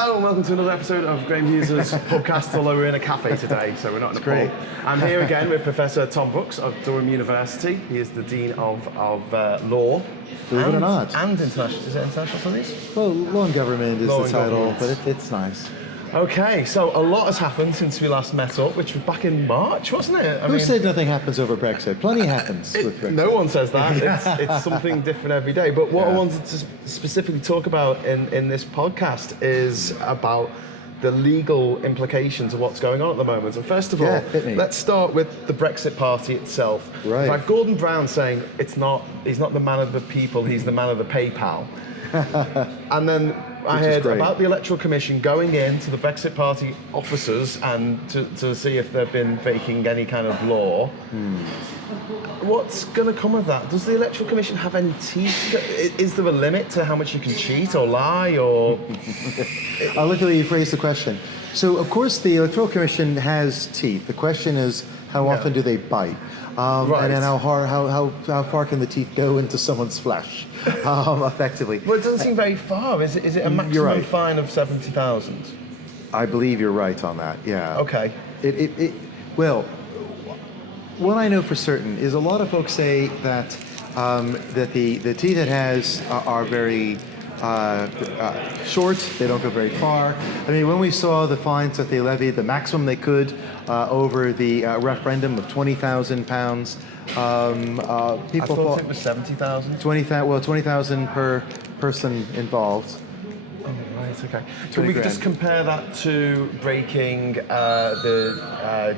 Hello and welcome to another episode of Graham Hughes' podcast, although we're in a cafe today, so we're not in a great. pub. I'm here again with Professor Thom Brooks of Durham University. He is the Dean of Law. Believe it or not. And International, is it International Studies? Well, Law and Government is Law the and title, Government. but it's nice. Okay, so a lot has happened since we last met up, which was back in March, wasn't it? Who said nothing happens over Brexit? Plenty happens with Brexit. No one says that. It's something different every day. But what I wanted to specifically talk about in this podcast is about the legal implications of what's going on at the moment. And first of all, let's start with the Brexit Party itself. Right. It's like Gordon Brown saying he's not the man of the people, he's the man of the PayPal. And then I heard about the Electoral Commission going into the Brexit Party officers and to see if they've been breaking any kind of law. What's going to come of that? Does the Electoral Commission have any teeth? Is there a limit to how much you can cheat or lie? Or I like the way you phrased the question. So, of course, the Electoral Commission has teeth. The question is, how often do they bite? And then how far can the teeth go into someone's flesh, effectively? Well, it doesn't seem very far. Is it a maximum fine of 70,000? I believe you're right on that. Yeah. Okay. Well, what I know for certain is a lot of folks say that that the teeth it has are very short. They don't go very far. I mean, when we saw the fines that they levied, the maximum they could over the referendum of £20,000, people thought it was 70,000. 20,000 per person involved. Oh, right, okay. Can we just compare that to breaking the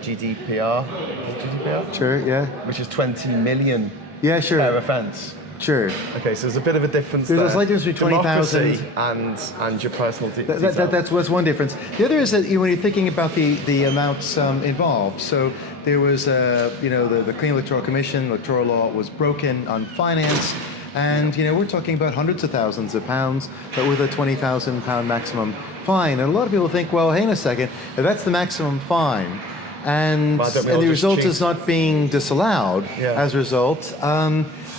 GDPR? GDPR? Sure, yeah. Which is 20 million per offence. Sure. Okay, so there's a bit of a difference there. There's a slight difference between 20,000 and your personal details. That's one difference. The other is that when you're thinking about the amounts involved. So there was, the Clean Electoral Commission, electoral law was broken on finance, and we're talking about hundreds of thousands of pounds, but with a £20,000 maximum fine. And a lot of people think, well, hang on a second, if that's the maximum fine, and the result is not being disallowed as a result.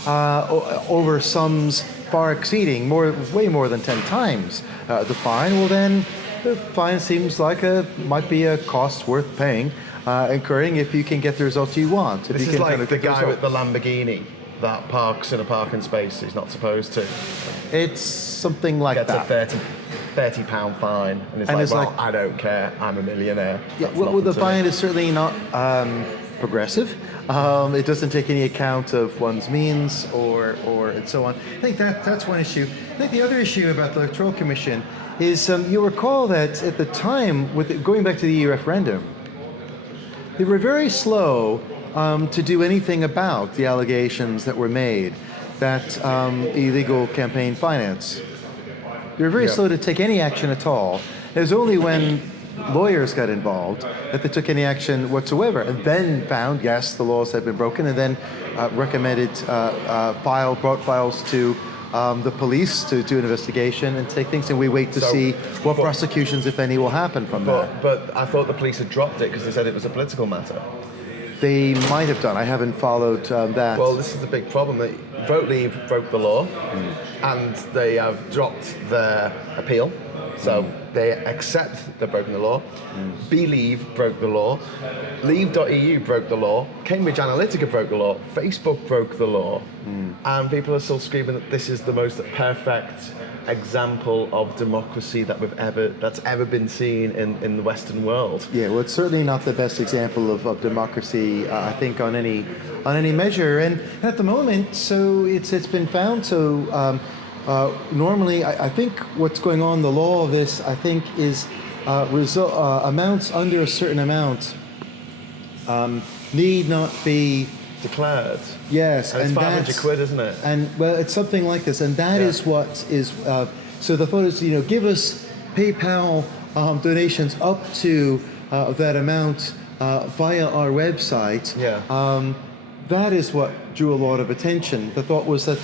Over sums far exceeding way more than 10 times the fine, well then the fine seems like might be a cost worth paying, incurring if you can get the result you want. This is like the guy with the Lamborghini that parks in a parking space he's not supposed to. It's something like that. Gets a £30 fine, and it's like, I don't care, I'm a millionaire. Yeah, well, the fine is certainly not progressive. It doesn't take any account of one's means or and so on. I think that's one issue. I think the other issue about the Electoral Commission is you'll recall that at the time, going back to the EU referendum, they were very slow to do anything about the allegations that were made that illegal campaign finance. They were very slow to take any action at all. It was only when lawyers got involved that they took any action whatsoever, and then found, yes, the laws had been broken, and then recommended brought files to the police to do an investigation and take things, and we wait to see what prosecutions, if any, will happen from that. But I thought the police had dropped it because they said it was a political matter. They might have done. I haven't followed that. Well, this is the big problem. Vote Leave broke the law, and they have dropped their appeal. So they accept they've broken the law. Believe broke the law. Leave.eu broke the law. Cambridge Analytica broke the law. Facebook broke the law. And people are still screaming that this is the most perfect example of democracy that's ever been seen in the Western world. Yeah, well, it's certainly not the best example of democracy, I think, on any measure. And at the moment, so it's been found. So normally, I think what's going on, the law of this, I think, is amounts under a certain amount need not be declared. Yes, and it's 500 quid, isn't it? And well, it's something like this, and that is what is. So the thought is, give us PayPal donations up to that amount via our website. That is what drew a lot of attention. The thought was that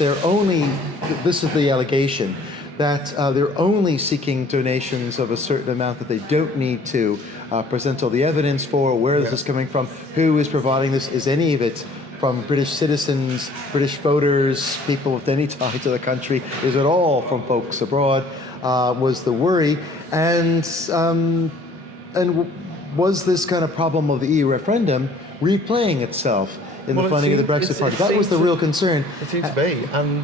this is the allegation, that they're only seeking donations of a certain amount that they don't need to present all the evidence for, where this is coming from, who is providing this, is any of it from British citizens, British voters, people with any tie to the country, is it all from folks abroad, was the worry. And was this kind of problem of the EU referendum replaying itself in the funding of the Brexit Party? That was the real concern. It seems to be. And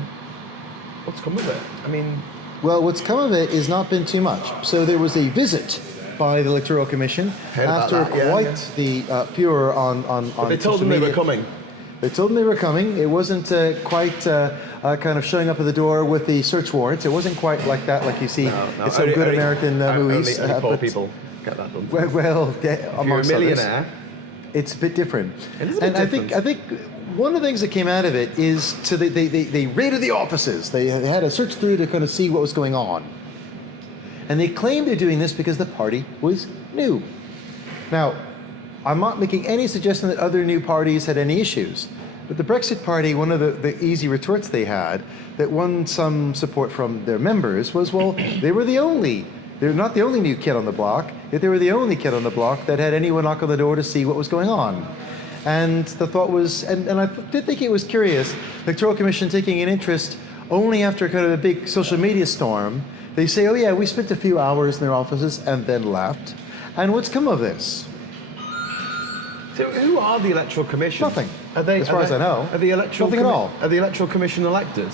what's come of it? I mean... Well, what's come of it has not been too much. So there was a visit by the Electoral Commission after the furor on they told them they were coming. They told them they were coming. It wasn't quite kind of showing up at the door with the search warrants. It wasn't quite like that, like you see in some good American movies. Only poor people get that done. Well, if you're a millionaire, it's a bit different. It is a bit different. I think one of the things that came out of it is they raided the offices. They had a search through to kind of see what was going on. And they claimed they're doing this because the party was new. Now, I'm not making any suggestion that other new parties had any issues. But the Brexit Party, one of the easy retorts they had that won some support from their members was, well, they're not the only new kid on the block, yet they were the only kid on the block that had anyone knock on the door to see what was going on. And the thought was, and I did think it was curious, the Electoral Commission taking an interest only after kind of a big social media storm. They say, oh yeah, we spent a few hours in their offices and then left. And what's come of this? So who are the Electoral Commission? Nothing. As far as I know. Are the Electoral Nothing at all. Are the Electoral Commission elected?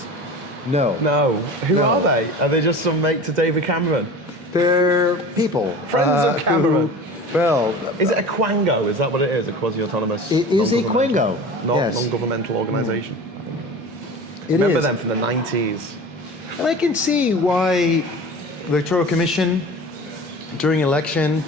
No. No. Who No. are they? Are they just some mate to David Cameron? They're people. Friends of Cameron. Well, is it a Quango? Is that what it is? A quasi-autonomous? It is a Quango. Yes. Non-governmental organisation. It Remember is. them from the 90s. And I can see why the Electoral Commission, during election,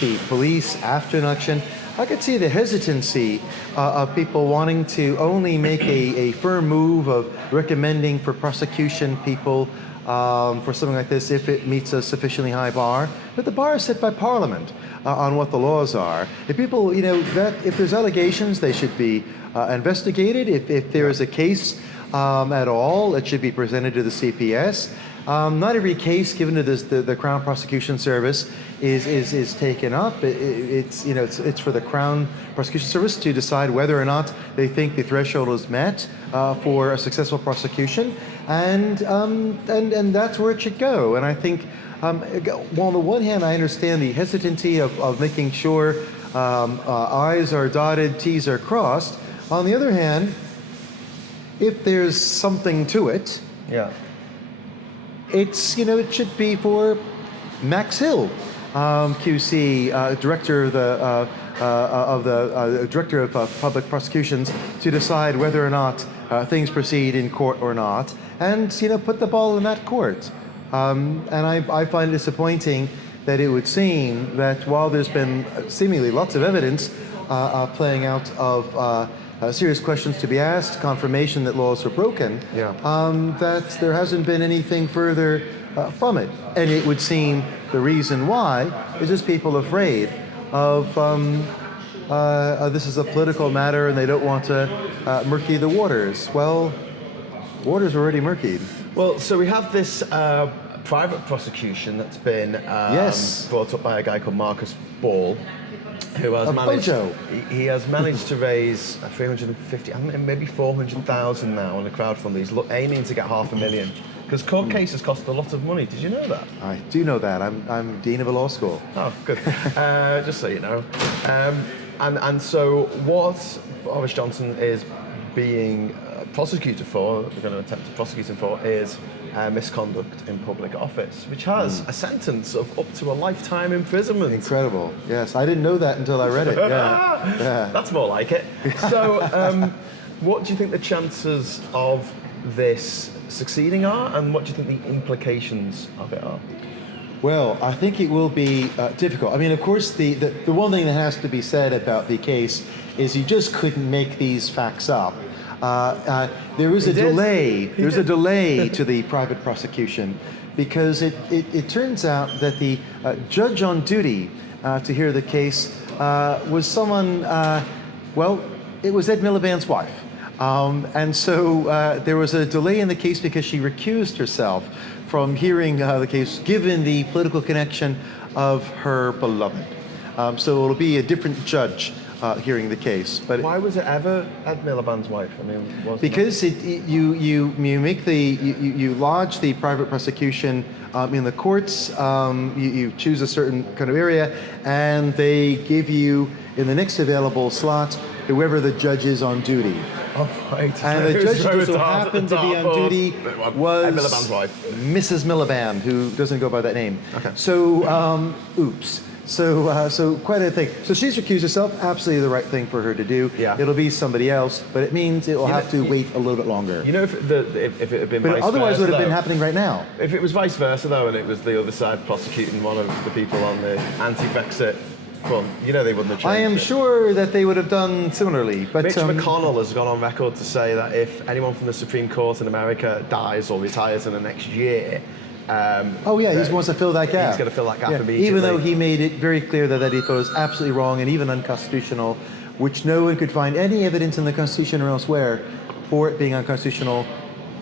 the police after an election, I could see the hesitancy of people wanting to only make a firm move of recommending for prosecution people for something like this if it meets a sufficiently high bar. But the bar is set by Parliament on what the laws are. If people, that if there's allegations, they should be investigated. If there is a case at all, it should be presented to the CPS. Not every case given to the Crown Prosecution Service is taken up. It's for the Crown Prosecution Service to decide whether or not they think the threshold is met for a successful prosecution, and that's where it should go. And I think, well, on the one hand, I understand the hesitancy of making sure I's are dotted, T's are crossed. On the other hand, if there's something to it, Yeah. it should be for Max Hill, QC, director of the director of public prosecutions, to decide whether or not things proceed in court or not, and put the ball in that court. And I find it disappointing that it would seem that while there's been seemingly lots of evidence playing out of serious questions to be asked, confirmation that laws are broken, that there hasn't been anything further from it. And it would seem the reason why is just people afraid of this is a political matter and they don't want to murky the waters. Well, waters are already murkied. Well, so we have this private prosecution that's been brought up by a guy called Marcus Ball, who has managed. He has managed to raise 350, maybe 400,000 now on the crowdfunding. He's aiming to get 500,000 because court cases cost a lot of money. Did you know that? I do know that. I'm dean of a law school. Oh, good. Just so you know. And so what Boris Johnson is being prosecuted for, we're going to attempt to prosecute him for, is misconduct in public office, which has a sentence of up to a lifetime imprisonment. Incredible. Yes, I didn't know that until I read it. Yeah. That's more like it. So, what do you think the chances of this succeeding are, and what do you think the implications of it are? Well, I think it will be difficult. I mean, of course, the one thing that has to be said about the case is you just couldn't make these facts up. There is a delay. There's a delay to the private prosecution because it turns out that the judge on duty to hear the case was someone, it was Ed Miliband's wife. And so there was a delay in the case because she recused herself from hearing the case, given the political connection of her beloved. So it'll be a different judge hearing the case. But Why was it ever Ed Miliband's wife? I mean, wasn't because you make you lodge the private prosecution in the courts, you choose a certain kind of area, and they give you in the next available slot whoever the judge is on duty. Oh, right. And the judge who just so happened to be on duty was Ed Miliband's wife. Mrs. Miliband, who doesn't go by that name. Okay. So, oops. So quite a thing. So she's recused herself. Absolutely the right thing for her to do. Yeah. It'll be somebody else, but it means it will have to wait a little bit longer. You know, if it had been But vice otherwise, versa, would have been though, happening right now. If it was vice versa, though, and it was the other side prosecuting one of the people on the anti-Brexit front, you know, they wouldn't have changed I am it. sure that they would have done similarly. But Mitch McConnell has gone on record to say that if anyone from the Supreme Court in America dies or retires in the next year, he wants to fill that gap. He's going to fill that gap immediately. Even though he made it very clear that he thought it was absolutely wrong and even unconstitutional, which no one could find any evidence in the Constitution or elsewhere for it being unconstitutional.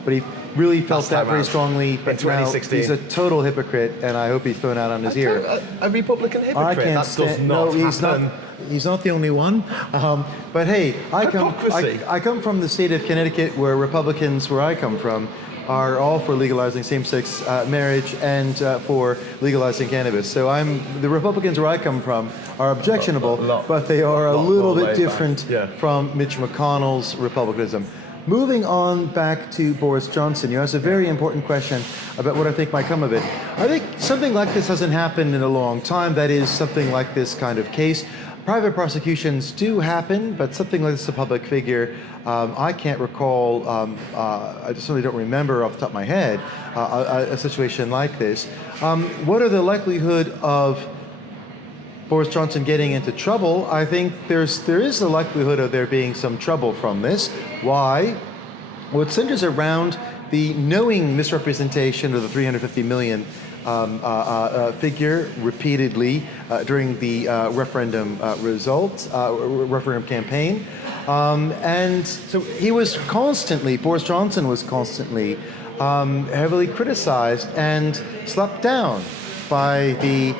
But he really felt Last that time very round. strongly. In But now 2016. he's a total hypocrite, and I hope he's thrown out on his ear. A Republican hypocrite. I can't that does stand. not No, he's happen. not. He's not the only one. But hey, Hypocrisy. I come from the state of Connecticut, where Republicans, where I come from, are all for legalizing same-sex marriage and for legalizing cannabis. So the Republicans where I come from are objectionable, but they are a little bit different from Mitch McConnell's Republicanism. Moving on back to Boris Johnson, you asked a very important question about what I think might come of it. I think something like this hasn't happened in a long time. That is, something like this kind of case. Private prosecutions do happen, but something like this, a public figure, I can't recall, I certainly don't remember off the top of my head, a situation like this. What are the likelihood of Boris Johnson getting into trouble? I think there is the likelihood of there being some trouble from this. Why? Well, it centers around the knowing misrepresentation of the 350 million figure repeatedly during the referendum referendum campaign. And so Boris Johnson was constantly heavily criticized and slapped down by the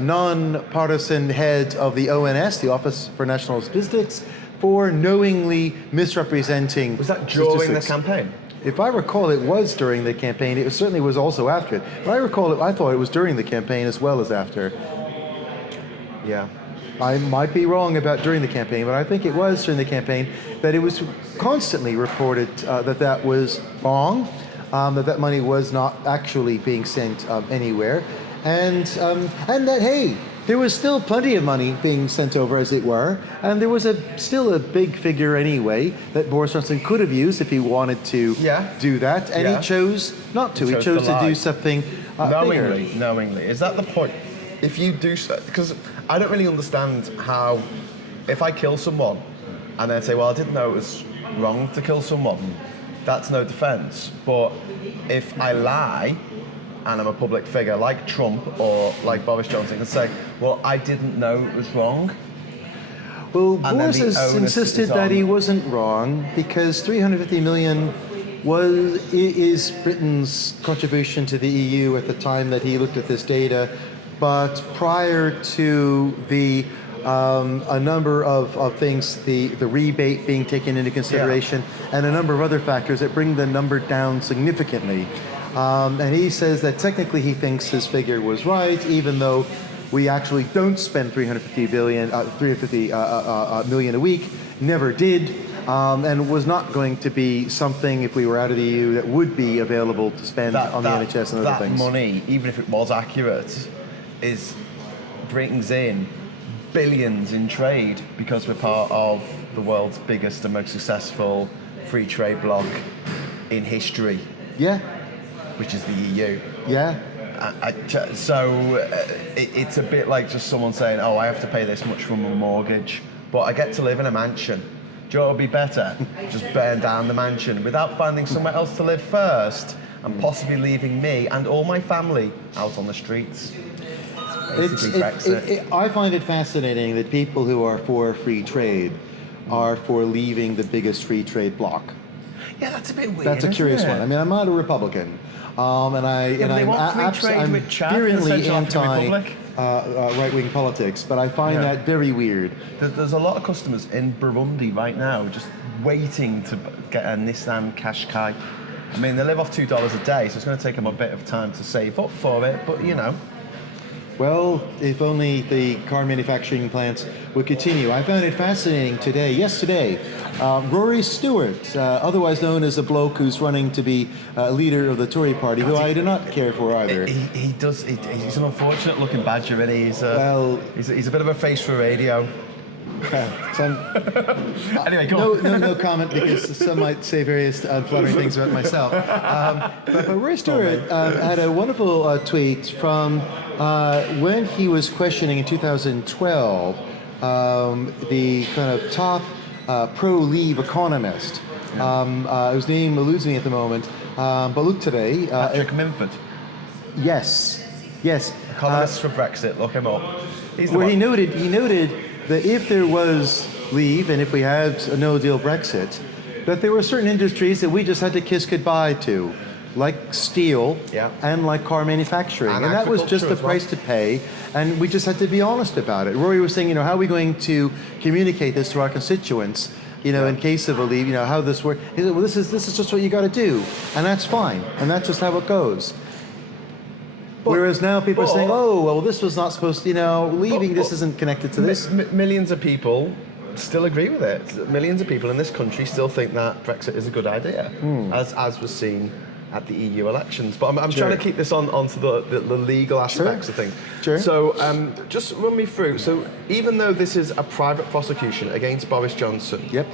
non-partisan head of the ONS, the Office for National Statistics, for knowingly misrepresenting Was that during the statistics. campaign? If I recall, it was during the campaign. It certainly was also after it. But I recall it. I thought it was during the campaign as well as after. Yeah. I might be wrong about during the campaign, but I think it was during the campaign that it was constantly reported that was wrong, that money was not actually being sent anywhere, and that, hey, there was still plenty of money being sent over, as it were, and there was still a big figure anyway that Boris Johnson could have used if he wanted to do that, and he chose not to. He chose to do something bigger. Knowingly. Is that the point? If you do so, because I don't really understand how, if I kill someone and then say, well, I didn't know it was wrong to kill someone, that's no defense. But if I lie and I'm a public figure like Trump or like Boris Johnson, can say, well, I didn't know it was wrong. Well, And Boris then the has onus insisted is that on- he wasn't wrong because 350 million is Britain's contribution to the EU at the time that he looked at this data. But prior to the a number of things, the rebate being taken into consideration, and a number of other factors that bring the number down significantly. And he says that technically he thinks his figure was right, even though we actually don't spend 350 million a week, never did, and was not going to be something, if we were out of the EU, that would be available to spend on the NHS and other things. That money, even if it was accurate, brings in billions in trade because we're part of the world's biggest and most successful free trade bloc in history. Yeah. Which is the EU. Yeah. It's a bit like just someone saying, oh, I have to pay this much for my mortgage, but I get to live in a mansion. Do you know what would be better? Just burn down the mansion without finding somewhere else to live first and possibly leaving me and all my family out on the streets. I find it fascinating that people who are for free trade are for leaving the biggest free trade bloc. Yeah, that's a bit weird. That's a curious isn't it? one. I mean, I'm not a Republican, and they want free trade with Chad in the Central African Republic. right-wing politics, but I find that very weird. There's a lot of customers in Burundi right now just waiting to get a Nissan Qashqai. I mean, they live off $2 a day, so it's going to take them a bit of time to save up for it, but you know. Well, if only the car manufacturing plants would continue. I found it fascinating yesterday, Rory Stewart, otherwise known as a bloke who's running to be leader of the Tory party, who I do not care for either. He's an unfortunate looking badger, and he's a bit of a face for radio. Anyway, go on. No comment, because some might say various unflattering things about myself. But Rory Stewart had a wonderful tweet from when he was questioning in 2012 the kind of top pro-leave economist, whose name eludes me at the moment, but look today. Patrick Minford. Yes. Economist for Brexit, look him up. He noted that if there was leave and if we had a no-deal Brexit, that there were certain industries that we just had to kiss goodbye to, like steel and like car manufacturing. And that was just the price to pay, and we just had to be honest about it. Rory was saying, how are we going to communicate this to our constituents, in case of a leave, how this works? He said, well, this is just what you got to do, and that's fine, and that's just how it goes. Whereas now people are saying, oh, well, this was not supposed to, leaving, this isn't connected to this. Millions of people still agree with it. Millions of people in this country still think that Brexit is a good idea, as was seen at the EU elections. But I'm trying to keep this onto the legal aspects of things. Sure. So just run me through. So even though this is a private prosecution against Boris Johnson,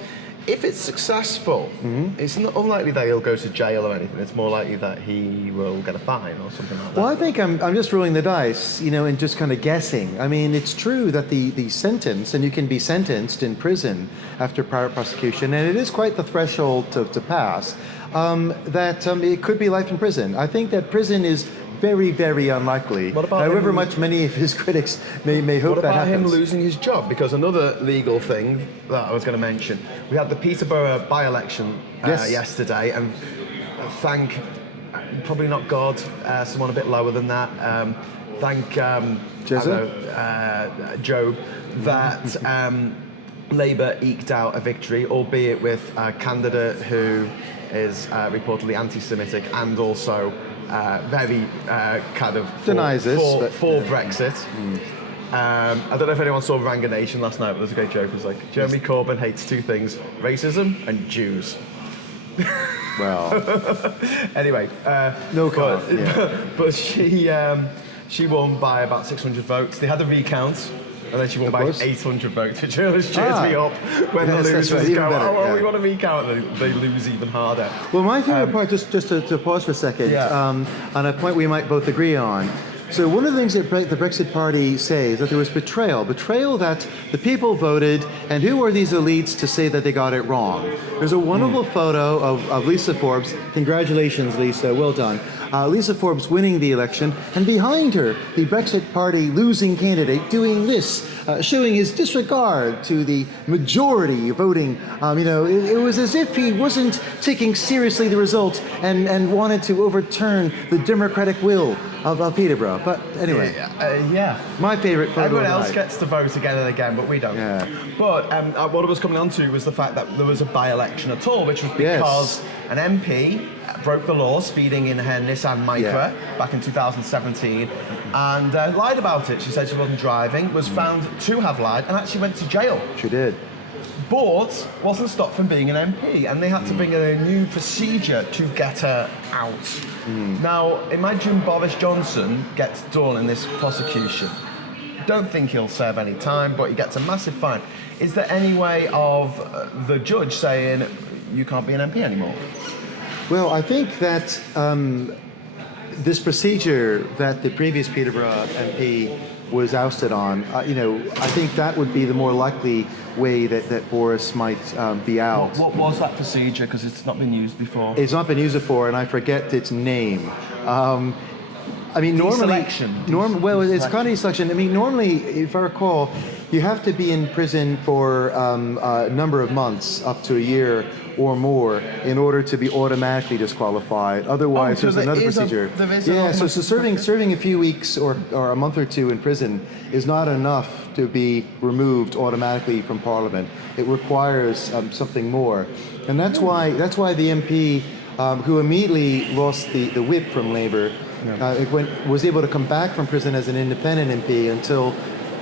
if it's successful, it's not unlikely that he'll go to jail or anything. It's more likely that he will get a fine or something like that. Well, I think I'm just rolling the dice, and just kind of guessing. I mean, it's true that the sentence, and you can be sentenced in prison after private prosecution, and it is quite the threshold to pass, that it could be life in prison. I think that prison is very, very unlikely. However much many of his critics may hope that happens. What about him losing his job? Because another legal thing that I was going to mention, we had the Peterborough By-Election yesterday, and thank, probably not God, someone a bit lower than that, thank Job, that Labour eked out a victory, albeit with a candidate who is reportedly anti-Semitic and also very kind of for Brexit. I don't know if anyone saw Ranga Nation last night, but there's a great joke. It was like, Jeremy Corbyn hates two things, racism and Jews. Well. Anyway. No comment. But she won by about 600 votes. They had a recount. And then she won by 800 votes, which always cheers me up when the losers go, we want to recount, and they lose even harder. Well, my favourite part, just to pause for a second, on a point we might both agree on. So one of the things that the Brexit Party say is that there was betrayal that the people voted, and who are these elites to say that they got it wrong? There's a wonderful photo of Lisa Forbes. Congratulations, Lisa, well done. Lisa Forbes winning the election, and behind her, the Brexit Party losing candidate doing this, showing his disregard to the majority voting. It was as if he wasn't taking seriously the results and wanted to overturn the democratic will of Peterborough. But anyway, my favorite photo. Everyone else gets to vote again and again, but we don't. Yeah. But what I was coming on to was the fact that there was a by-election at all, which was because an MP broke the law, speeding in her Nissan Micra back in 2017, and lied about it. She said she wasn't driving, was found to have lied, and actually went to jail. She did. But wasn't stopped from being an MP, and they had to bring in a new procedure to get her out. Now, imagine Boris Johnson gets done in this prosecution. Don't think he'll serve any time, but he gets a massive fine. Is there any way of the judge saying, you can't be an MP anymore? Well, I think that this procedure that the previous Peterborough MP was ousted on, I think that would be the more likely way that Boris might be out. What was that procedure? Because it's not been used before. It's not been used before, and I forget its name. Normally, Deselection. It's kind of selection. Normally, if I recall, you have to be in prison for a number of months, up to a year or more, in order to be automatically disqualified. Otherwise, so there's another procedure. So serving a few weeks or a month or two in prison is not enough to be removed automatically from Parliament. It requires something more, and that's why the MP who immediately lost the whip from Labour was able to come back from prison as an independent MP until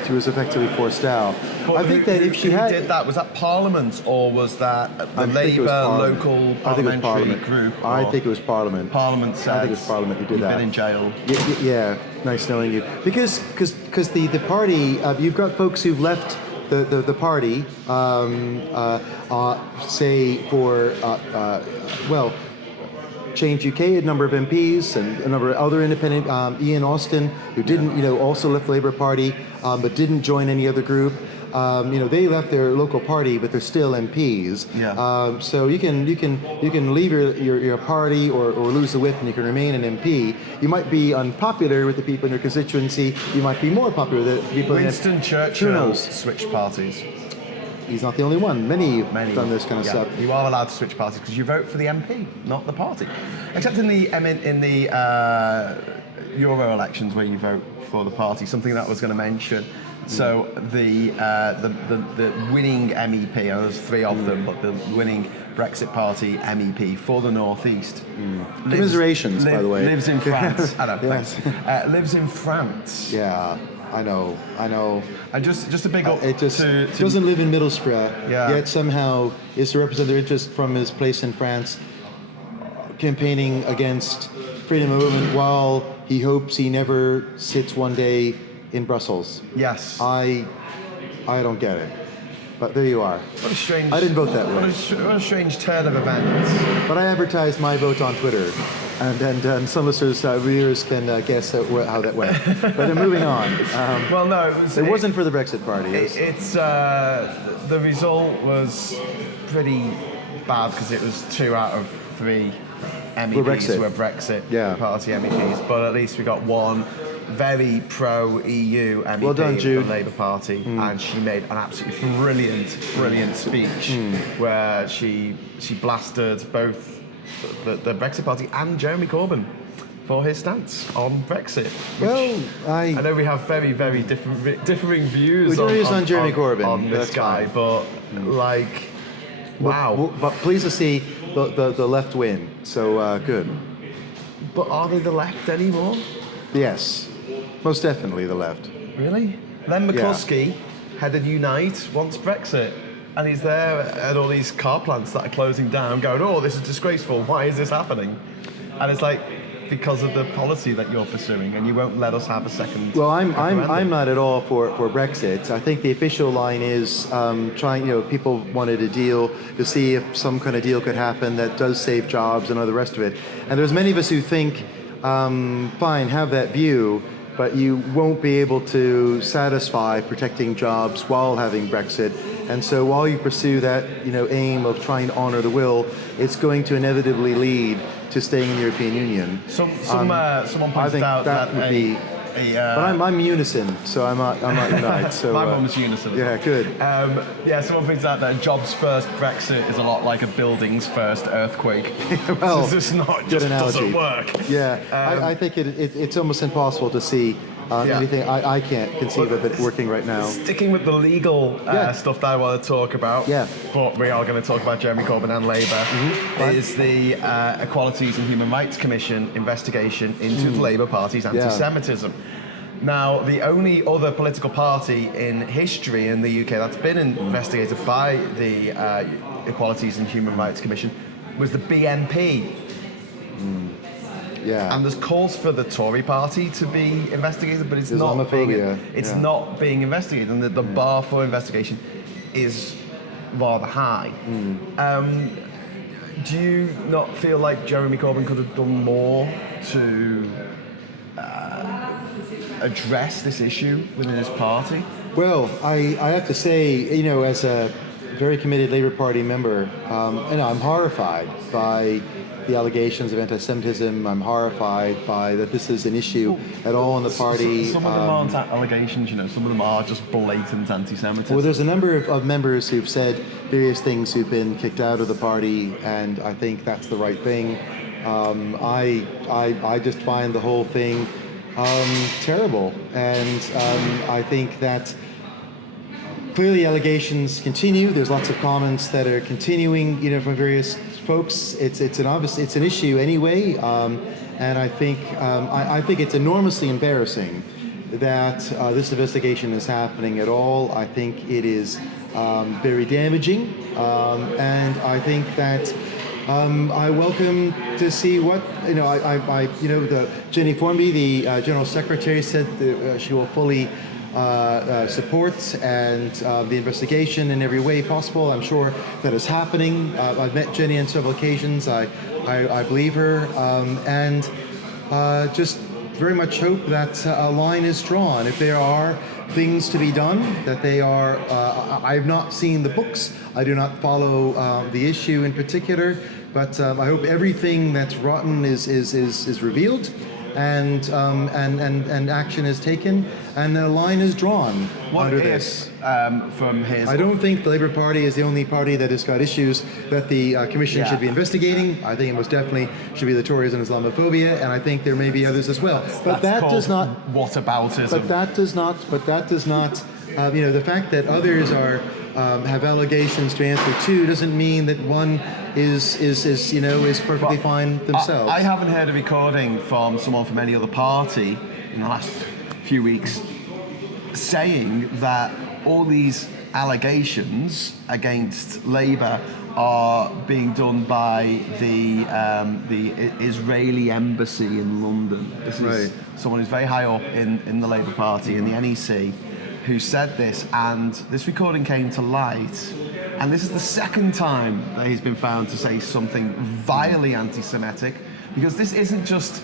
she was effectively forced out. But I think that if she did that, was that Parliament or was that the Labour local parliamentary group? I think it was Parliament. Parliament said. I think it was Parliament who did that. You've been in jail. Yeah, nice knowing you. Because the party, you've got folks who've left the party, say for Change UK, a number of MPs and a number of other independent, Ian Austin, who didn't, also left the Labour Party, but didn't join any other group. They left their local party, but they're still MPs. Yeah. So you can leave your party or lose the whip, and you can remain an MP. You might be unpopular with the people in your constituency. You might be more popular with the people. Winston Churchill switched parties. He's not the only one. Many have done this kind of stuff. You are allowed to switch parties because you vote for the MP, not the party. Except in the Euro elections where you vote for the party. Something that I was going to mention. So the winning MEP, there's three of them, but the winning Brexit Party MEP for the North East. Commiserations, by the way. Lives in France. I know. Thanks. Lives in France. Yeah. I know. And just a big up doesn't live in Middlesbrough, yet somehow is to represent their interest from his place in France, campaigning against freedom of movement while he hopes he never sits one day in Brussels. Yes. I don't get it. But there you are. What a strange... I didn't vote that way. What a strange turn of events. But I advertised my vote on Twitter. And some listeners, viewers can guess how that went. But moving on. Well, no. It wasn't for the Brexit Party. The result was pretty bad because it was 2 out of 3 MEPs were Brexit Party MEPs. But at least we got one very pro-EU MEP well done, of the Labour Party, and she made an absolutely brilliant speech where she blasted both the Brexit Party and Jeremy Corbyn for his stance on Brexit. Well, I know we have very differing views on Jeremy Corbyn on this guy, but wow. But pleased to see the left win. So good. But are they the left anymore? Yes. Most definitely the left. Really? Len McCluskey, head of Unite, wants Brexit. And he's there at all these car plants that are closing down going, oh, this is disgraceful. Why is this happening? And it's like, because of the policy that you're pursuing and you won't let us have a second Well, I'm not at all for Brexit. I think the official line is people wanted a deal to see if some kind of deal could happen that does save jobs and all the rest of it. And there's many of us who think, fine, have that view, but you won't be able to satisfy protecting jobs while having Brexit. And so while you pursue that, aim of trying to honor the will, it's going to inevitably lead to staying in the European Union. Someone pointed out that would be. But I'm Unison, so I'm not Unite. So my mum's Unison. Yeah, good. Someone points out that jobs first Brexit is a lot like a buildings first earthquake. Well, so it's not just doesn't work. Yeah, I think it's almost impossible to see anything. I can't conceive of it working right now. Sticking with the legal stuff that I want to talk about, but we are going to talk about Jeremy Corbyn and Labour, is the Equalities and Human Rights Commission investigation into the Labour Party's anti-Semitism. Now, the only other political party in history in the UK that's been investigated by the Equalities and Human Rights Commission was the BNP. Yeah. And there's calls for the Tory party to be investigated, but it's not being investigated, and the bar for investigation is rather high. Do you not feel like Jeremy Corbyn could have done more to address this issue within his party? Well, I have to say, as very committed Labour Party member, and I'm horrified by the allegations of anti-Semitism. I'm horrified by that this is an issue at all in the party. Some of them aren't allegations, some of them are just blatant anti-Semitism. Well, there's a number of members who've said various things who've been kicked out of the party, and I think that's the right thing. I just find the whole thing terrible, and I think that clearly allegations continue. There's lots of comments that are continuing, from various folks. It's an issue anyway, and I think it's enormously embarrassing that this investigation is happening at all. I think it is very damaging, and I think that I welcome to see what the Jenny Formby, the General Secretary, said that she will fully support and the investigation in every way possible. I'm sure that is happening. I've met Jenny on several occasions. I believe her, and just very much hope that a line is drawn. If there are things to be done, that they are. I've not seen the books. I do not follow the issue in particular, but I hope everything that's rotten is revealed, and action is taken, and a line is drawn under this. From his... I don't think the Labour Party is the only party that has got issues that the Commission should be investigating. I think it most definitely should be the Tories and Islamophobia, and I think there may be others as well. But that does not... Whataboutism. But that does not... the fact that others have allegations to answer to doesn't mean that one is perfectly fine themselves. I haven't heard a recording from someone from any other party in the last few weeks saying that all these allegations against Labour are being done by the Israeli embassy in London. This is someone who's very high up in the Labour Party, in the NEC, who said this, and this recording came to light, and this is the second time that he's been found to say something vilely anti-Semitic, because this isn't just,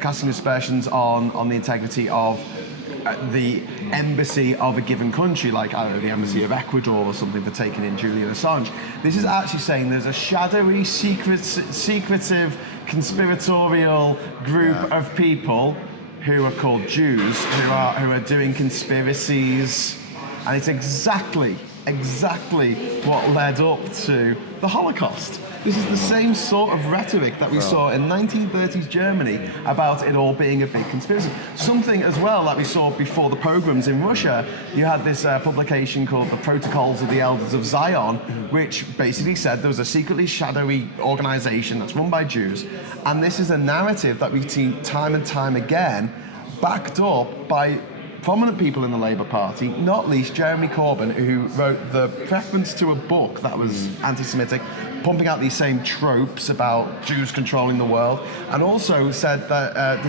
casting aspersions on the integrity of the embassy of a given country, like, I don't know, the embassy of Ecuador or something, for taking in Julian Assange. This is actually saying there's a shadowy, secretive, conspiratorial group of people who are called Jews, who are doing conspiracies, and it's exactly what led up to the Holocaust. This is the same sort of rhetoric that we saw in 1930s Germany about it all being a big conspiracy. Something as well that we saw before the pogroms in Russia. You had this publication called the Protocols of the Elders of Zion, which basically said there was a secretly shadowy organization that's run by Jews. And this is a narrative that we've seen time and time again, backed up by prominent people in the Labour Party, not least Jeremy Corbyn, who wrote the preface to a book that was anti-Semitic, pumping out these same tropes about Jews controlling the world, and also said that about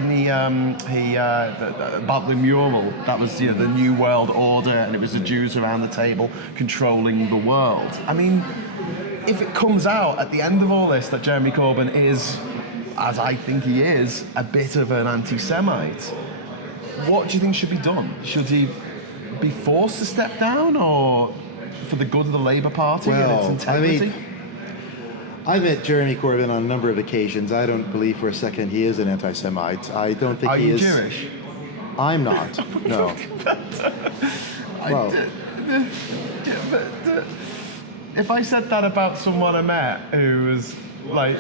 the mural, that was the New World Order, and it was the Jews around the table controlling the world. I mean, if it comes out at the end of all this that Jeremy Corbyn is, as I think he is, a bit of an anti-Semite, what do you think should be done? Should he be forced to step down, or for the good of the Labour Party and its integrity? I've met Jeremy Corbyn on a number of occasions. I don't believe for a second he is an anti-Semite. I don't think he is. Are you Jewish? I'm not. No. If I said that about someone I met who was like,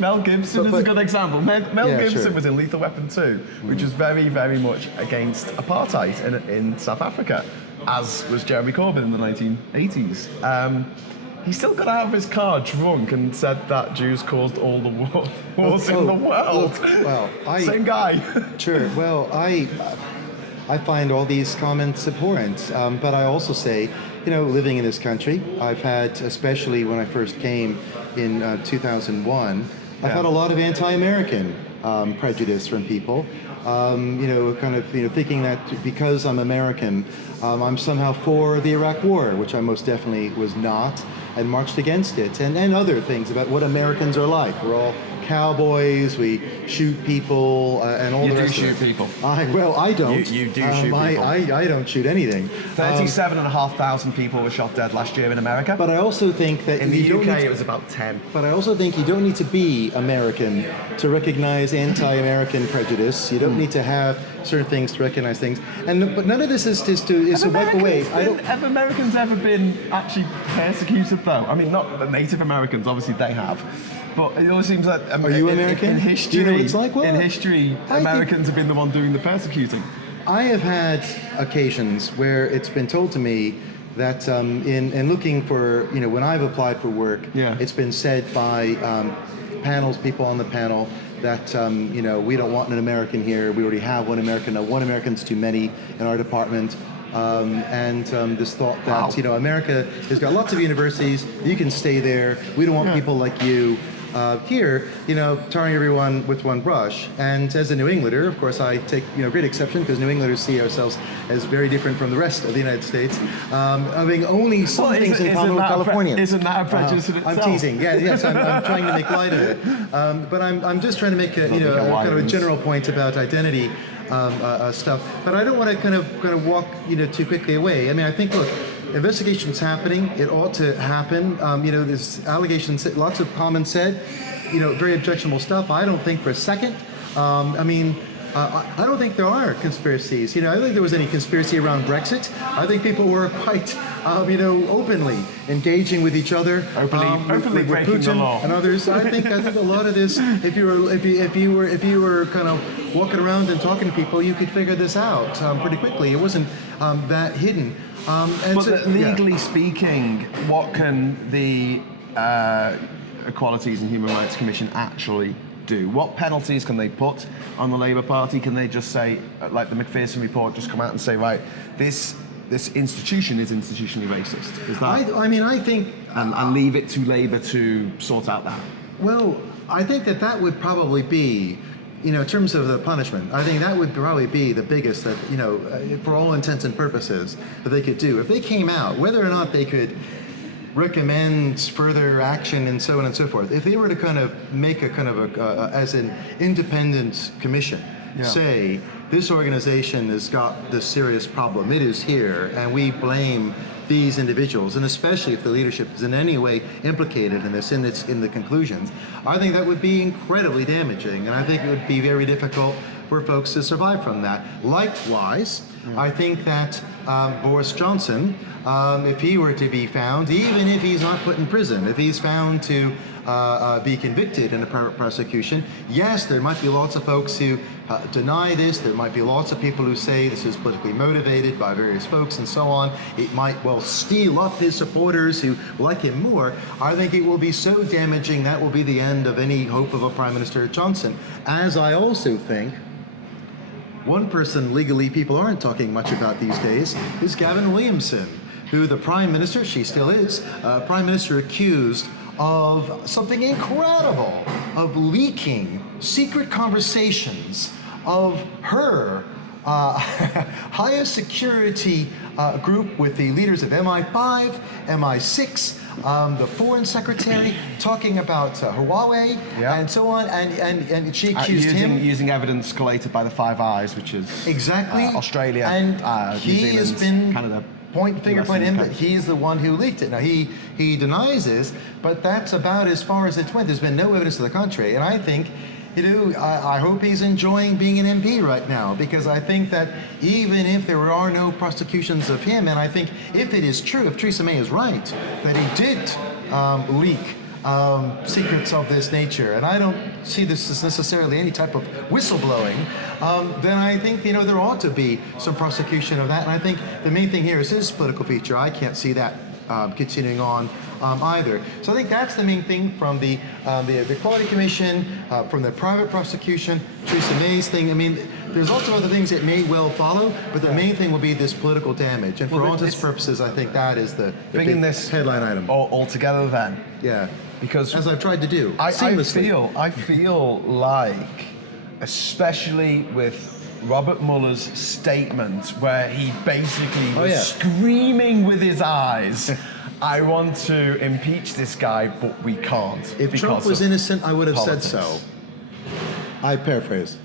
Mel Gibson is a good example. Mel Gibson was in Lethal Weapon 2, which was very, very much against apartheid in South Africa, as was Jeremy Corbyn in the 1980s. He still got out of his car drunk and said that Jews caused all the wars in the world. Same guy. Sure. Well, I find all these comments abhorrent, but I also say, living in this country, I've had, especially when I first came in 2001, I've had a lot of anti-American prejudice from people, thinking that because I'm American, I'm somehow for the Iraq War, which I most definitely was not, and marched against it, and other things about what Americans are like. We're all cowboys, we shoot people, and all You the do rest shoot of it. people. I don't. You do shoot people. I don't shoot anything. 37,500 people were shot dead last year in America. But I also think that in the you don't UK, need it was about 10. But I also think you don't need to be American to recognize anti-American prejudice. You don't need to have certain things to recognize things. But none of this is to wipe away. Have Americans ever been actually persecuted though? I mean, not the Native Americans, obviously they have. But it always seems like Are you American? In history, Do you know what it's like? Well, in history, Americans have been the one doing the persecuting. I have had occasions where it's been told to me that in looking for, when I've applied for work, it's been said by people on the panel that, we don't want an American here. We already have one American. Now, one American's too many in our department. This thought that, America has got lots of universities. You can stay there. We don't want people like you here, tarring everyone with one brush. And as a New Englander, of course, I take great exception because New Englanders see ourselves as very different from the rest of the United States, having only some things in common with Californians. Isn't that a prejudice in itself? I'm teasing. Yes, I'm trying to make light of it. But I'm just trying to make a kind of a general point about identity stuff. But I don't want to kind of walk too quickly away. I mean, I think, look, investigation's happening. It ought to happen. There's allegations, lots of comments said, very objectionable stuff. I don't think for a second. I don't think there are conspiracies. I don't think there was any conspiracy around Brexit. I think people were quite, openly engaging with each other, openly with breaking Putin the law. and others. I think a lot of this, if you were kind of walking around and talking to people, you could figure this out pretty quickly. It wasn't that hidden. Legally speaking, what can the Equalities and Human Rights Commission actually do? What penalties can they put on the Labour Party? Can they just say, like the McPherson report, just come out and say, right, this institution is institutionally racist? Is that? I think, and leave it to Labour to sort out that. Well, I think that would probably be, in terms of the punishment, I think that would probably be the biggest that, for all intents and purposes, that they could do. If they came out, whether or not they could recommend further action and so on and so forth, if they were to kind of make a kind of as an independent commission, say, this organization has got this serious problem, it is here, and we blame these individuals, and especially if the leadership is in any way implicated in this, in the conclusions, I think that would be incredibly damaging, and I think it would be very difficult for folks to survive from that. Likewise, I think that Boris Johnson, if he were to be found, even if he's not put in prison, if he's found to be convicted in a prosecution, yes, there might be lots of folks who deny this. There might be lots of people who say this is politically motivated by various folks and so on. It might well steel up his supporters who like him more. I think it will be so damaging that will be the end of any hope of a Prime Minister Johnson. As I also think one person legally people aren't talking much about these days is Gavin Williamson, who the Prime Minister, she still is, Prime Minister accused of something incredible, of leaking secret conversations of her highest security group with the leaders of MI5, MI6, the Foreign Secretary, talking about Huawei and so on, and she accused him using evidence collated by the Five Eyes, which is exactly Australia, and he New has Zealand, been Canada. Finger point him that he's the one who leaked it. Now he denies this, but that's about as far as it's went. There's been no evidence to the contrary, and I think, I hope he's enjoying being an MP right now, because I think that even if there are no prosecutions of him, and I think if it is true, if Theresa May is right, that he did leak secrets of this nature, and I don't see this as necessarily any type of whistleblowing, then I think there ought to be some prosecution of that. And I think the main thing here is his political feature. I can't see that continuing on either. So I think that's the main thing from the Equality Commission, from the private prosecution, Theresa May's thing. I mean, there's lots of other things that may well follow, but the main thing will be this political damage. And for all intents and purposes, I think that is the big this headline item. All together then. Yeah. Because as I've tried to do, I seamlessly. I feel like, especially with Robert Mueller's statement, where he basically was screaming with his eyes I want to impeach this guy, but we can't. If Trump was innocent, I would have said so. I paraphrase.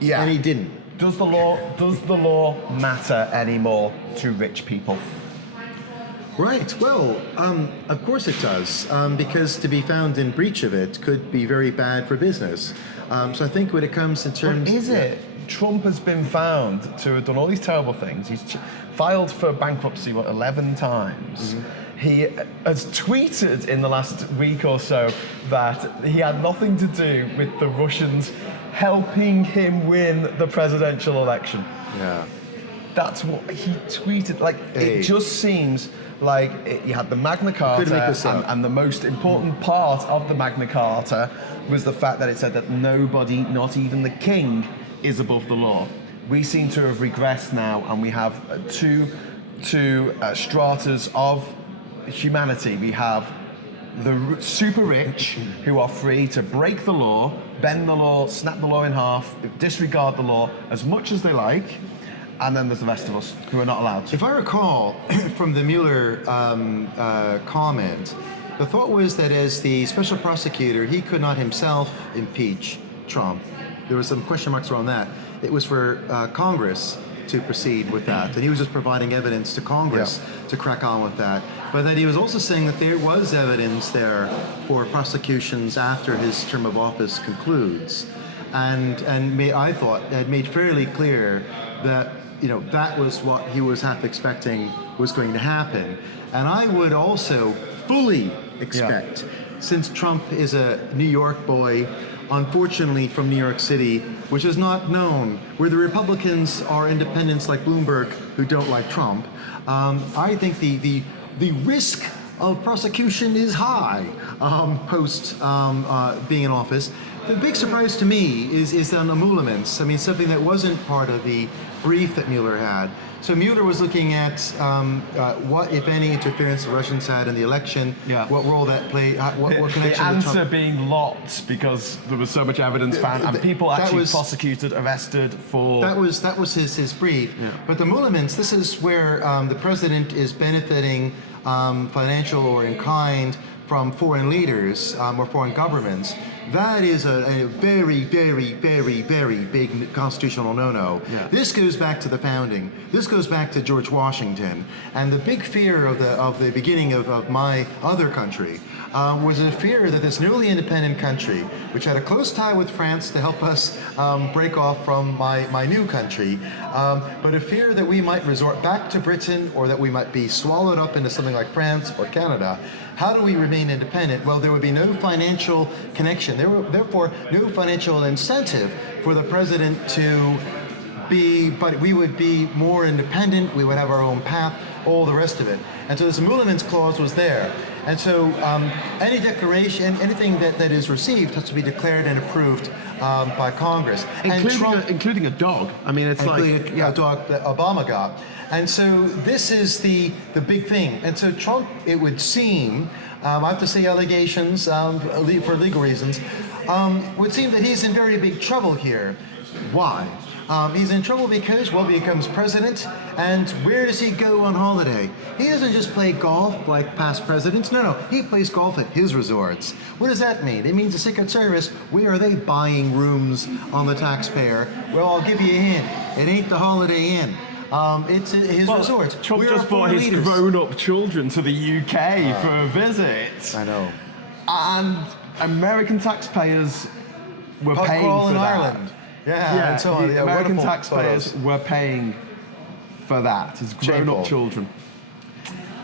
Yeah. And he didn't. Does the law matter anymore to rich people? Right. Well, of course it does, because to be found in breach of it could be very bad for business. So I think when it comes in terms... But is it? Trump has been found to have done all these terrible things. He's filed for bankruptcy, 11 times. Mm-hmm. He has tweeted in the last week or so that he had nothing to do with the Russians helping him win the presidential election. Yeah. That's what he tweeted. Like, it just seems like you had the Magna Carta, and the most important part of the Magna Carta was the fact that it said that nobody, not even the king, is above the law. We seem to have regressed now, and we have two stratas of humanity. We have the super rich, who are free to break the law, bend the law, snap the law in half, disregard the law as much as they like, and then there's the rest of us who are not allowed to. If I recall from the Mueller comment, the thought was that as the special prosecutor, he could not himself impeach Trump. There was some question marks around that. It was for Congress to proceed with that, and he was just providing evidence to Congress to crack on with that. But then he was also saying that there was evidence there for prosecutions after his term of office concludes, and I thought had made fairly clear that that was what he was half expecting was going to happen. And I would also fully expect, since Trump is a New York boy, unfortunately from New York City, which is not known, where the Republicans are independents like Bloomberg who don't like Trump, I think the risk of prosecution is high post being in office. The big surprise to me is the emoluments. I mean, something that wasn't part of the brief that Mueller had. So Mueller was looking at what, if any, interference the Russians had in the election, what role that played, what connection the answer with Trump. Being lots, because there was so much evidence found, and people actually prosecuted, arrested for... That was his brief. Yeah. But the emoluments, this is where the president is benefiting financial or in kind from foreign leaders or foreign governments. That is a very, very, very, very big constitutional no-no. Yeah. This goes back to the founding. This goes back to George Washington. And the big fear of the beginning of my other country was a fear that this newly independent country, which had a close tie with France to help us break off from my new country, but a fear that we might resort back to Britain, or that we might be swallowed up into something like France or Canada. How do we remain independent? Well, there would be no financial connection. Therefore, no financial incentive for the president to be, but we would be more independent, we would have our own path, all the rest of it. And so this emoluments clause was there. And so any declaration, anything that is received has to be declared and approved by Congress. Including a dog. I mean, it's like... a dog that Obama got. And so this is the big thing. And so Trump, it would seem, I have to say allegations for legal reasons, would seem that he's in very big trouble here. Why? He's in trouble because, well, he becomes president, and where does he go on holiday? He doesn't just play golf like past presidents. No, he plays golf at his resorts. What does that mean? It means the Secret Service, where are they buying rooms on the taxpayer? Well, I'll give you a hint. It ain't the Holiday Inn. It's his resort. Trump just brought his grown-up children to the UK for a visit. I know. And American taxpayers were paying for that. Ireland. Yeah, and so on. The American taxpayers were paying for that, his grown-up children.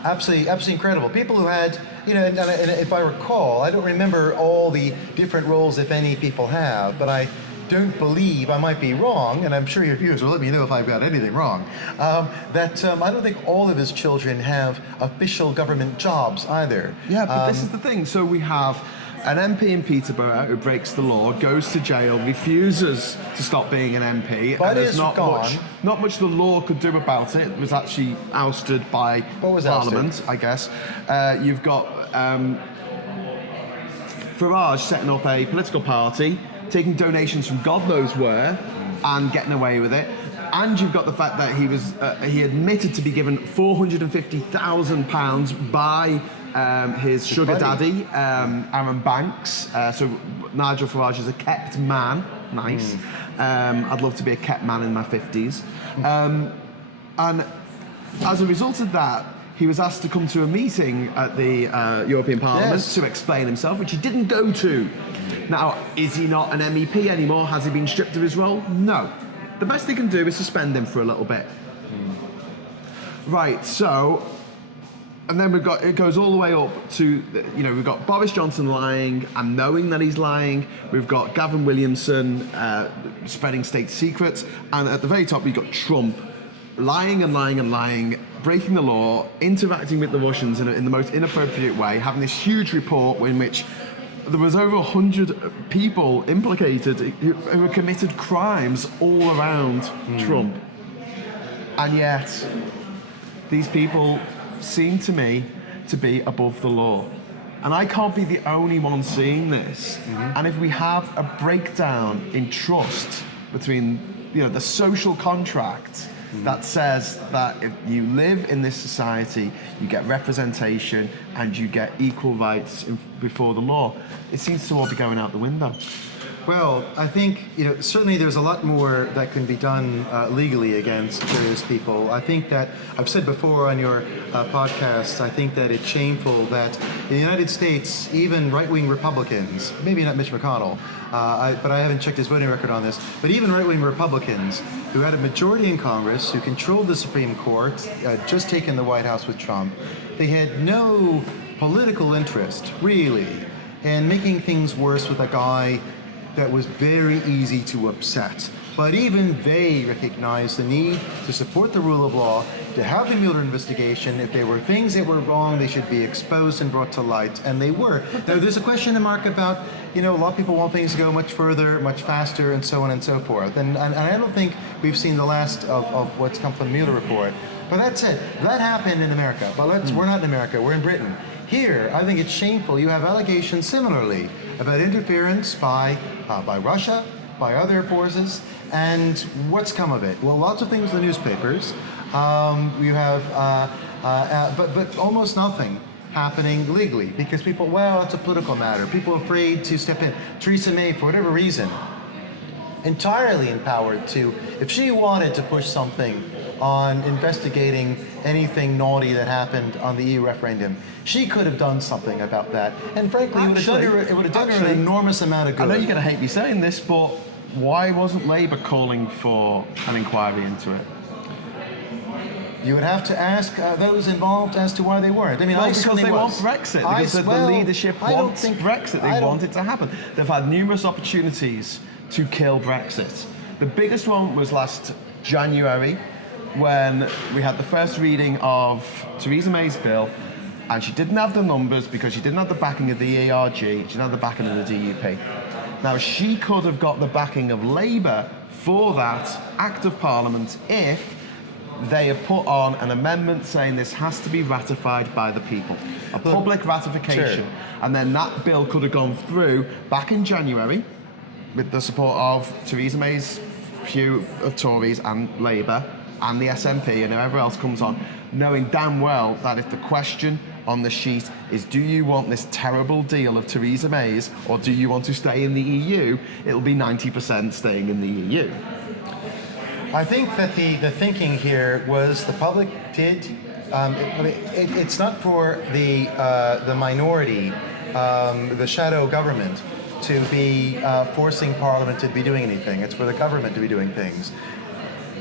Absolutely incredible. People who had, and if I recall, I don't remember all the different roles, if any, people have, but I don't believe, I might be wrong, and I'm sure your viewers will let me know if I've got anything wrong, that I don't think all of his children have official government jobs either. Yeah, but this is the thing. So we have an MP in Peterborough who breaks the law, goes to jail, refuses to stop being an MP, but and there's not much the law could do about it. It was actually ousted by Parliament, I guess. You've got Farage setting up a political party, taking donations from God knows where, and getting away with it. and you've got the fact that he admitted to be given £450,000 by his sugar daddy, Aaron Banks. So Nigel Farage is a kept man. Nice. I'd love to be a kept man in my 50s. And as a result of that, he was asked to come to a meeting at the European Parliament to explain himself, which he didn't go to. Now, is he not an MEP anymore? Has he been stripped of his role? No. The best they can do is suspend him for a little bit. Right, so, and then it goes all the way up to, we've got Boris Johnson lying and knowing that he's lying. We've got Gavin Williamson spreading state secrets. And at the very top, we've got Trump lying and lying and lying, breaking the law, interacting with the Russians in the most inappropriate way, having this huge report in which there was over 100 people implicated who had committed crimes all around Trump. And yet, these people seem to me to be above the law. And I can't be the only one seeing this. And if we have a breakdown in trust between the social contract that says that if you live in this society, you get representation and you get equal rights before the law, it seems to all be going out the window. Well, I think, certainly there's a lot more that can be done legally against various people. I think that, I've said before on your podcast, I think that it's shameful that in the United States, even right-wing Republicans, maybe not Mitch McConnell, but I haven't checked his voting record on this, but even right-wing Republicans who had a majority in Congress, who controlled the Supreme Court, just taken the White House with Trump, they had no political interest, really, in making things worse with a guy that was very easy to upset. But even they recognized the need to support the rule of law, to have the Mueller investigation. If there were things that were wrong, they should be exposed and brought to light, and they were. Now, there's a question mark about, a lot of people want things to go much further, much faster, and so on and so forth. And I don't think we've seen the last of what's come from the Mueller report. But that's it. That happened in America. But we're not in America, we're in Britain. Here, I think it's shameful. You have allegations similarly about interference by Russia, by other forces, and what's come of it? Well, lots of things in the newspapers. You have, but almost nothing happening legally because people, it's a political matter. People are afraid to step in. Theresa May, for whatever reason, entirely empowered to, if she wanted to push something on investigating anything naughty that happened on the EU referendum, she could have done something about that. And frankly, it would have done her an enormous amount of good. I know you're going to hate me saying this, but why wasn't Labour calling for an inquiry into it? You would have to ask those involved as to why they weren't. I mean, because they want Brexit. Because the leadership wants Brexit. They want it to happen. They've had numerous opportunities to kill Brexit. The biggest one was last January, when we had the first reading of Theresa May's bill, and she didn't have the numbers because she didn't have the backing of the ERG, she didn't have the backing of the DUP. Now, she could have got the backing of Labour for that Act of Parliament if they had put on an amendment saying this has to be ratified by the people, a public ratification. Sure. And then that bill could have gone through back in January with the support of Theresa May's few of Tories and Labour and the SNP and whoever else comes on, knowing damn well that if the question on the sheet is, do you want this terrible deal of Theresa May's or do you want to stay in the EU, it'll be 90% staying in the EU. I think that the thinking here was the public did, it's not for the minority, the shadow government, to be forcing Parliament to be doing anything. It's for the government to be doing things,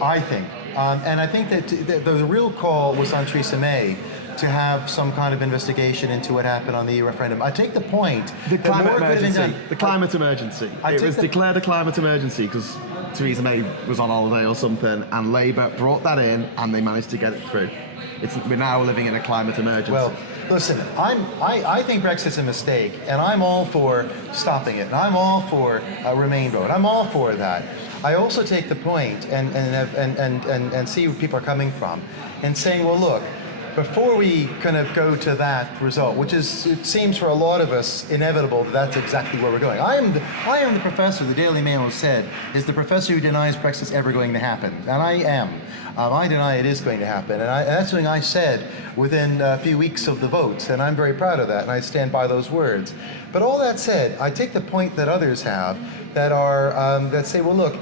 I think. And I think that the real call was on Theresa May to have some kind of investigation into what happened on the EU referendum. I take the point. The climate emergency. The climate emergency. It was declared a climate emergency because Theresa May was on holiday or something, and Labour brought that in, and they managed to get it through. We're now living in a climate emergency. Well, listen, I think Brexit's a mistake, and I'm all for stopping it, and I'm all for a Remain vote. I'm all for that. I also take the point and see where people are coming from, and saying, well, look, before we kind of go to that result, which is, it seems for a lot of us inevitable that that's exactly where we're going. I am the professor, the Daily Mail has said, is the professor who denies Brexit's ever going to happen. And I am. I deny it is going to happen. And that's something I said within a few weeks of the vote. And I'm very proud of that. And I stand by those words. But all that said, I take the point that others have that are, that say, well, look,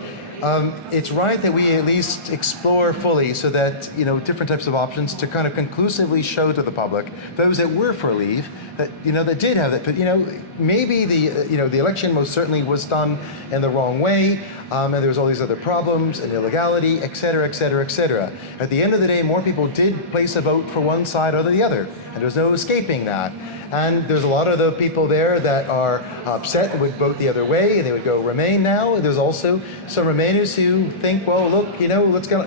it's right that we at least explore fully so that, different types of options to kind of conclusively show to the public, those that were for leave, that, that did have that, but, maybe the election most certainly was done in the wrong way, and there was all these other problems and illegality, et cetera, et cetera, et cetera. At the end of the day, more people did place a vote for one side or the other, and there's no escaping that. And there's a lot of the people there that are upset and would vote the other way, and they would go Remain now. There's also some Remainers who think, well, look, let's go,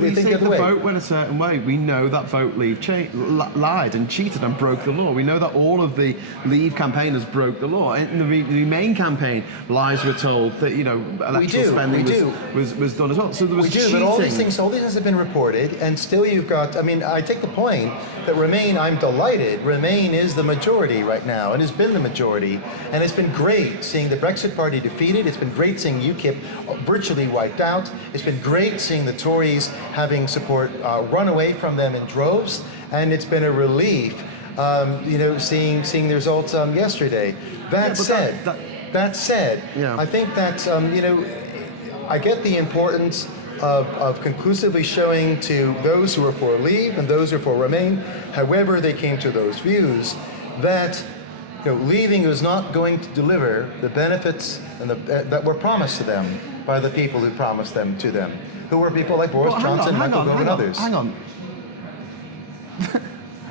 We think the vote went a certain way. We know that vote Leave lied and cheated and broke the law. We know that all of the Leave campaigners broke the law. In the Remain campaign, lies were told that electoral spending was done as well. So there was cheating. But all these things have been reported, and still you've got. I mean, I take the point that Remain. I'm delighted. Remain is the majority right now, and has been the majority, and it's been great seeing the Brexit Party defeated. It's been great seeing UKIP virtually wiped out. It's been great seeing the Tories having support run away from them in droves, and it's been a relief, seeing the results yesterday. That said, yeah. I think that I get the importance of conclusively showing to those who are for Leave and those who are for Remain, however they came to those views, that leaving is not going to deliver the benefits and that were promised to them by the people who promised them to them, who were people like Boris Johnson, Michael Gove, and others. Hang on.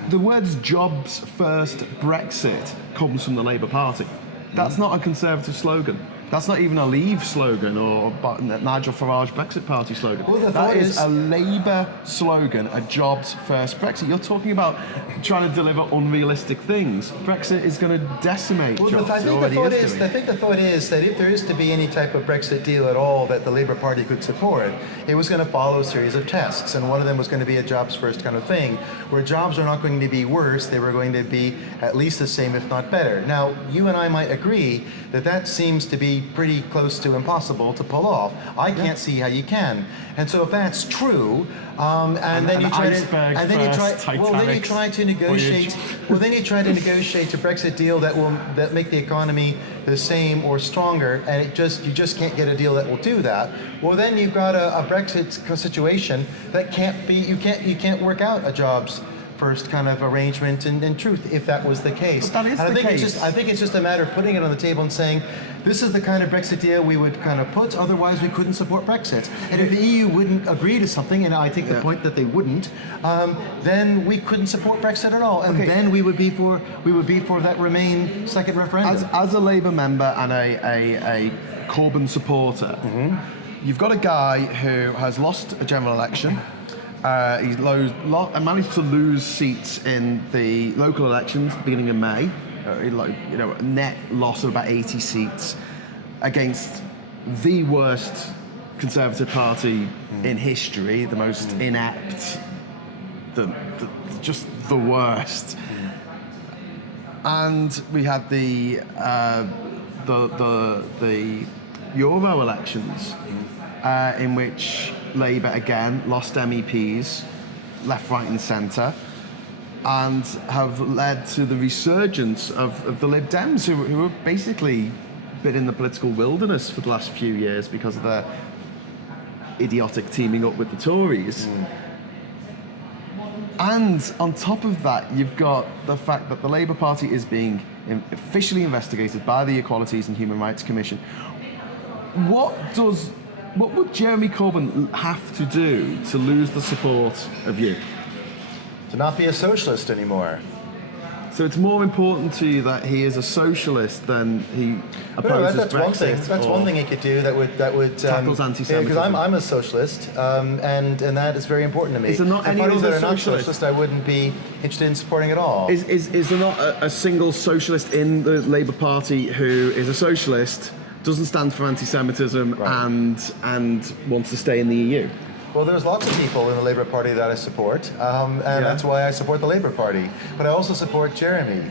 The words "jobs first Brexit" comes from the Labour Party. That's not a Conservative slogan. That's not even a Leave slogan or Nigel Farage Brexit Party slogan. Well, that is a Labour slogan, a jobs first Brexit. You're talking about trying to deliver unrealistic things. Brexit is going to decimate jobs. I think the thought is that if there is to be any type of Brexit deal at all that the Labour Party could support, it was going to follow a series of tests, and one of them was going to be a jobs first kind of thing, where jobs are not going to be worse, they were going to be at least the same, if not better. Now, you and I might agree that seems to be pretty close to impossible to pull off. I can't see how you can. And so if that's true, then you try to negotiate a Brexit deal that make the economy the same or stronger, and you just can't get a deal that will do that. Well, then you've got a Brexit situation that you can't work out a jobs first kind of arrangement in truth, if that was the case. But that is the case. I think it's just a matter of putting it on the table and saying, this is the kind of Brexit deal we would kind of put, otherwise we couldn't support Brexit. And if the EU wouldn't agree to something, and I take the point that they wouldn't, then we couldn't support Brexit at all. And then we would be for that Remain second referendum. As a Labour member and a Corbyn supporter, you've got a guy who has lost a general election. He's managed to lose seats in the local elections beginning of May. A net loss of about 80 seats against the worst Conservative Party in history, the most inept, just the worst. And we had the Euro elections, in which Labour again lost MEPs left, right and centre, and have led to the resurgence of the Lib Dems, who have basically been in the political wilderness for the last few years because of their idiotic teaming up with the Tories. And on top of that, you've got the fact that the Labour Party is being officially investigated by the Equalities and Human Rights Commission. What would Jeremy Corbyn have to do to lose the support of you? To not be a socialist anymore. So it's more important to you that he is a socialist than he opposes that's Brexit. One thing. That's one thing he could do that would tackles anti-Semitism. Because I'm a socialist, and that is very important to me. Is there not the any parties other that are not socialist? socialist, I wouldn't be interested in supporting at all. Is there not a single socialist in the Labour Party who is a socialist, doesn't stand for anti-Semitism, and wants to stay in the EU? Well, there's lots of people in the Labour Party that I support, and that's why I support the Labour Party. But I also support Jeremy.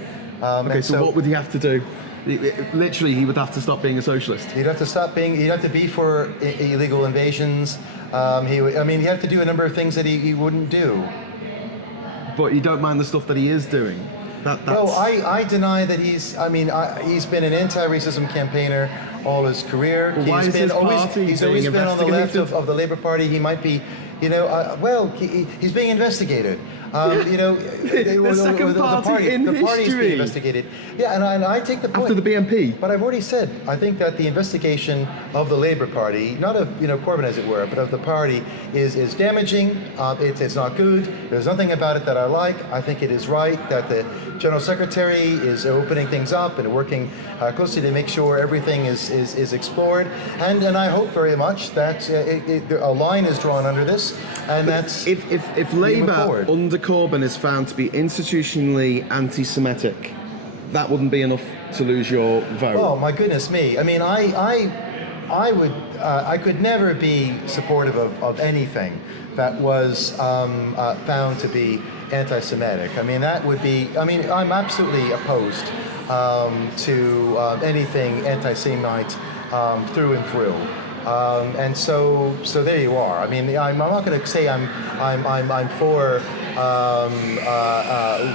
Okay, so what would he have to do? Literally, he would have to stop being a socialist. He'd have to stop being. He'd have to be for illegal invasions. He'd have to do a number of things that he wouldn't do. But you don't mind the stuff that he is doing. Well, I deny that he's been an anti-racism campaigner all his career. Well, why is his party He's always being been on the left investigated? of the Labour Party. He might be, he's being investigated. The second party in the party's history. being investigated. Yeah, and I take the point. After the BNP. But I've already said, I think that the investigation of the Labour Party, not of Corbyn as it were, but of the party, is damaging. It's not good. There's nothing about it that I like. I think it is right that the General Secretary is opening things up and working closely to make sure everything is explored. And I hope very much that a line is drawn under this, and that's if Labour under Corbyn is found to be institutionally anti-Semitic, that wouldn't be enough to lose your vote. Oh my goodness me! I mean, I could never be supportive of anything that was found to be anti-Semitic. I mean, that would be. I mean, I'm absolutely opposed to anything anti-Semite through and through. And so there you are. I mean, I'm not going to say I'm for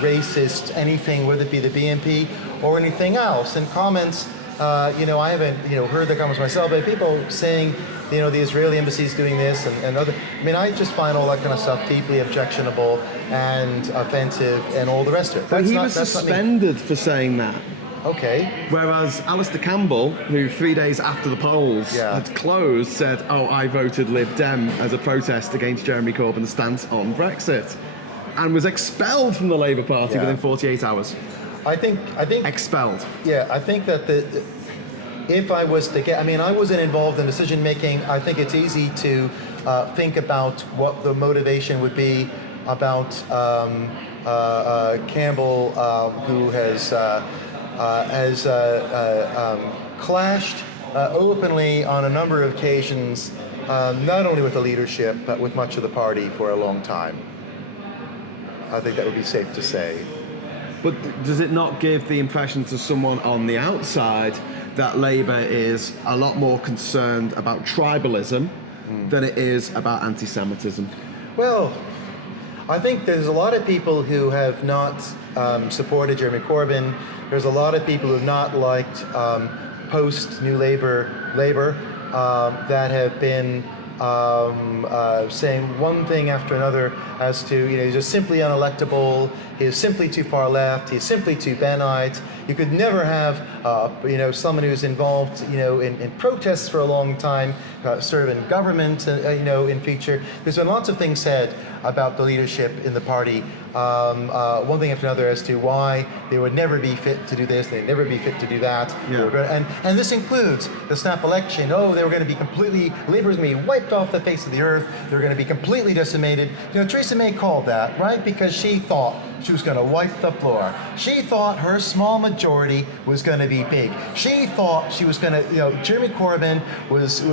racist anything, whether it be the BNP or anything else. And comments, I haven't heard the comments myself, but people saying the Israeli embassy is doing this and other. I mean, I just find all that kind of stuff deeply objectionable and offensive and all the rest of it. But he was suspended for saying that. Okay. Whereas Alistair Campbell, who 3 days after the polls had closed, said, I voted Lib Dem as a protest against Jeremy Corbyn's stance on Brexit, and was expelled from the Labour Party within 48 hours. I think expelled. Yeah, I think that if I was to I wasn't involved in decision making. I think it's easy to think about what the motivation would be about Campbell, who has clashed openly on a number of occasions, not only with the leadership, but with much of the party for a long time. I think that would be safe to say. But does it not give the impression to someone on the outside that Labour is a lot more concerned about tribalism than it is about anti-Semitism? Well, I think there's a lot of people who have not supported Jeremy Corbyn. There's a lot of people who have not liked post-New Labour that have been saying one thing after another as to, he's just simply unelectable, he is simply too far left, he's simply too Benite. You could never have, someone who's involved, in protests for a long time, serve in government, in future. There's been lots of things said about the leadership in the party, one thing after another as to why they would never be fit to do this, they'd never be fit to do that. Yeah. And this includes the snap election. They were going to be completely, Labour was going to be wiped off the face of the earth. They were going to be completely decimated. Theresa May called that, right? Because she thought she was going to wipe the floor. She thought her small majority was going to be big. She thought she was going to, Jeremy Corbyn was a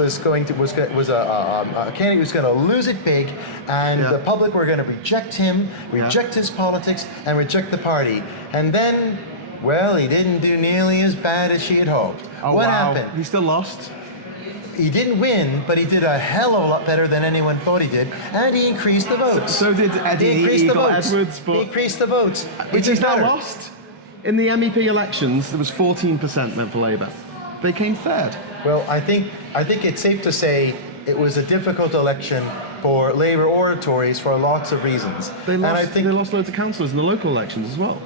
candidate who was going to lose it big, and the public were going to reject him, reject his politics, and reject the party. And then, well, he didn't do nearly as bad as she had hoped. What happened? He still lost. He didn't win, but he did a hell of a lot better than anyone thought he did, and he increased the votes. So did Eddie Edwards, but he increased the votes, which is now lost. In the MEP elections, there was 14% meant for Labour. They came third. Well, I think it's safe to say it was a difficult election for Labour or Tories for lots of reasons. They lost loads of councillors in the local elections as well.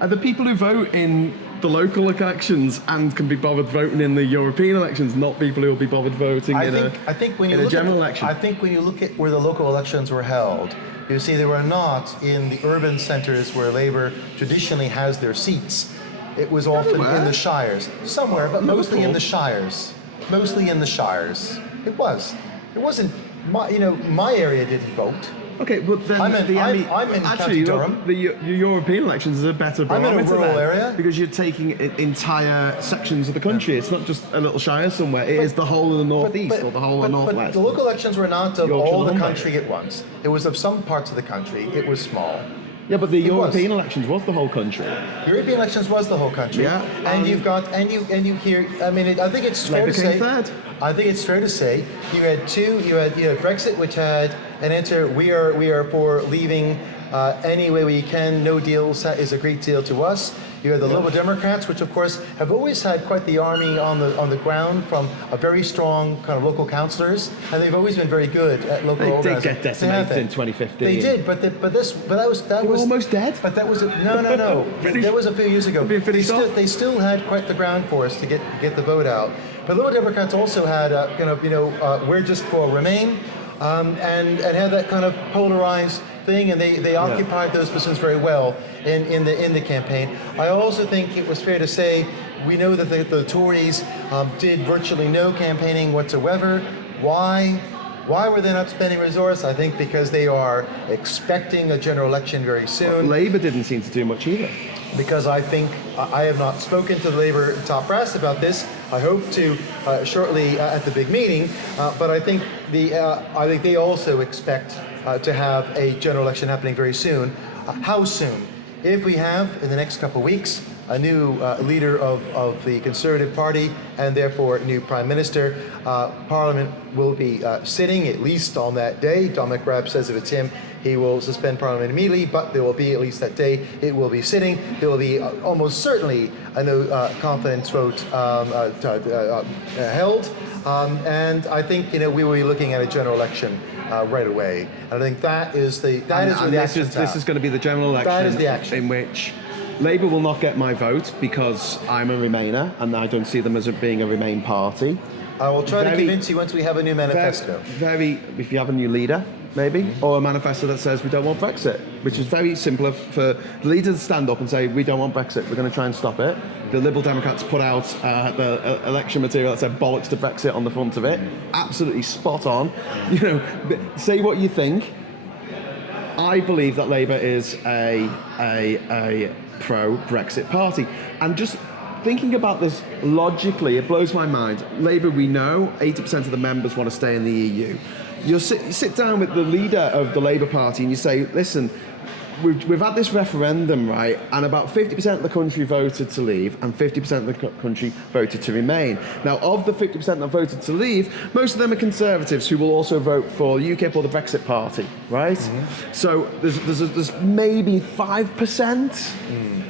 The people who vote in the local elections and can be bothered voting in the European elections, not people who will be bothered voting in a general election. I think when you look at where the local elections were held, you see they were not in the urban centres where Labour traditionally has their seats. It was often in the shires, somewhere, but mostly in the shires. Mostly in the shires. It was. It wasn't. My area didn't vote. Okay, but then I'm in actually, County Durham. The European elections is a better I'm in a barometer rural there, area. because you're taking entire sections of the country. It's not just a little shire somewhere. It is the whole of the northeast or the whole of the northwest. But the local elections were not of Yorkshire all the Lumber. country at once. It was of some parts of the country. It was small. Yeah, but the It was. European elections was the whole country. European elections was the whole country. Yeah. And you've got you hear. I mean, I think it's fair Labour to came say. third. I think it's fair to say you had two. You had Brexit, which had an enter. We are for leaving any way we can. No deal is a great deal to us. You had the Liberal Democrats, which of course have always had quite the army on the ground from a very strong kind of local councillors, and they've always been very good at local They did organising. get decimated in 2015. They did, but that They were was almost dead. But that was no. That was a few years ago. Been finished off? They still had quite the ground for us to get the vote out. But Liberal Democrats also had we're just for Remain, and had that kind of polarized thing, and they occupied those positions very well in the campaign. I also think it was fair to say we know that the Tories did virtually no campaigning whatsoever. Why? Why were they not spending resource? I think because they are expecting a general election very soon. Labour didn't seem to do much either. Because I think I have not spoken to the Labour top brass about this. I hope to shortly at the big meeting. But I think they also expect to have a general election happening very soon. How soon? If we have in the next couple of weeks a new leader of the Conservative Party and therefore new Prime Minister, Parliament will be sitting at least on that day. Dominic Raab says if it's him, he will suspend Parliament immediately, but there will be at least that day, it will be sitting. There will be almost certainly a no confidence vote held. And I think we will be looking at a general election right away. And I think that is where the action is. This is going to be the general election. That is the action. In which Labour will not get my vote because I'm a Remainer and I don't see them as being a Remain party. I will try to convince you once we have a new manifesto. If you have a new leader, maybe, or a manifesto that says we don't want Brexit, which is very simple for the leaders to stand up and say we don't want Brexit, we're going to try and stop it. The Liberal Democrats put out the election material that said bollocks to Brexit on the front of it. Absolutely spot on. Say what you think. I believe that Labour is a pro-Brexit party, and just thinking about this logically, it blows my mind. Labour, we know 80% of the members want to stay in the EU. You sit down with the leader of the Labour Party and you say, listen, we've had this referendum, right, and about 50% of the country voted to leave and 50% of the country voted to remain. Now, of the 50% that voted to leave, most of them are Conservatives who will also vote for UKIP or the Brexit Party, right? Mm-hmm. So there's maybe 5%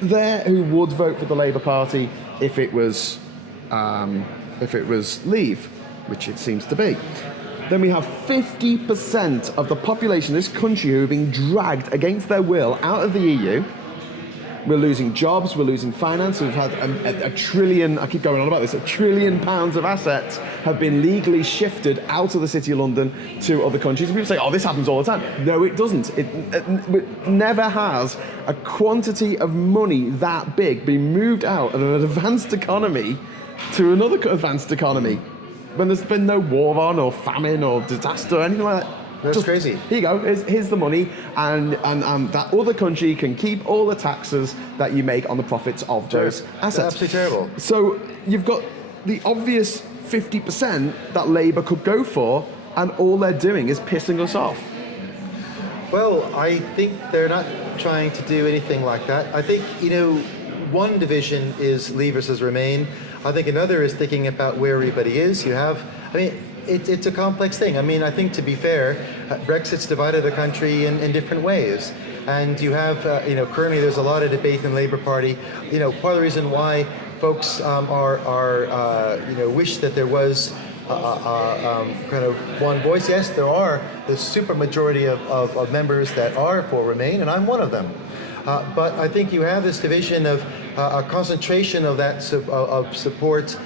there who would vote for the Labour Party if it was leave, which it seems to be. Then we have 50% of the population of this country who are being dragged against their will out of the EU. We're losing jobs, we're losing finance, we've had a trillion, I keep going on about this, £1 trillion of assets have been legally shifted out of the City of London to other countries. And people say, oh, this happens all the time. No, it doesn't. It never has a quantity of money that big been moved out of an advanced economy to another advanced economy, when there's been no war on or famine or disaster or anything like that. That's crazy. Here you go, here's the money, and that other country can keep all the taxes that you make on the profits of those assets. Absolutely terrible. So you've got the obvious 50% that Labour could go for, and all they're doing is pissing us off. Well, I think they're not trying to do anything like that. I think, one division is Leave versus Remain. I think another is thinking about where everybody is. It's a complex thing. I think to be fair, Brexit's divided the country in different ways. And you have, currently there's a lot of debate in the Labour Party. Part of the reason why folks wish that there was kind of one voice. Yes, there are the super majority of members that are for Remain, and I'm one of them. But I think you have this division of a concentration of that support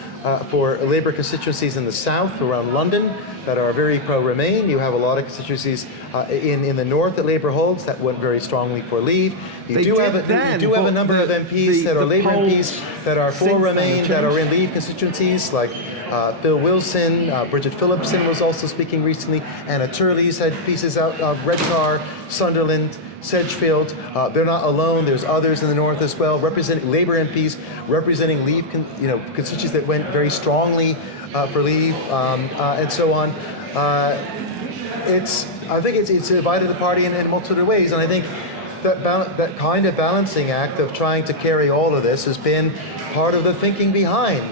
for Labour constituencies in the south around London that are very pro-Remain. You have a lot of constituencies in the north that Labour holds that went very strongly for Leave. You do have a number of MPs that are Labour MPs that are for Remain, that are in Leave constituencies, like Phil Wilson, Bridget Phillipson was also speaking recently. Anna Turley's had pieces out of Redcar, Sunderland, Sedgefield. They're not alone. There's others in the north as well, representing Labour MPs, representing Leave, constituencies that went very strongly for Leave, and so on. I think it's divided the party in multiple ways, and I think that kind of balancing act of trying to carry all of this has been part of the thinking behind.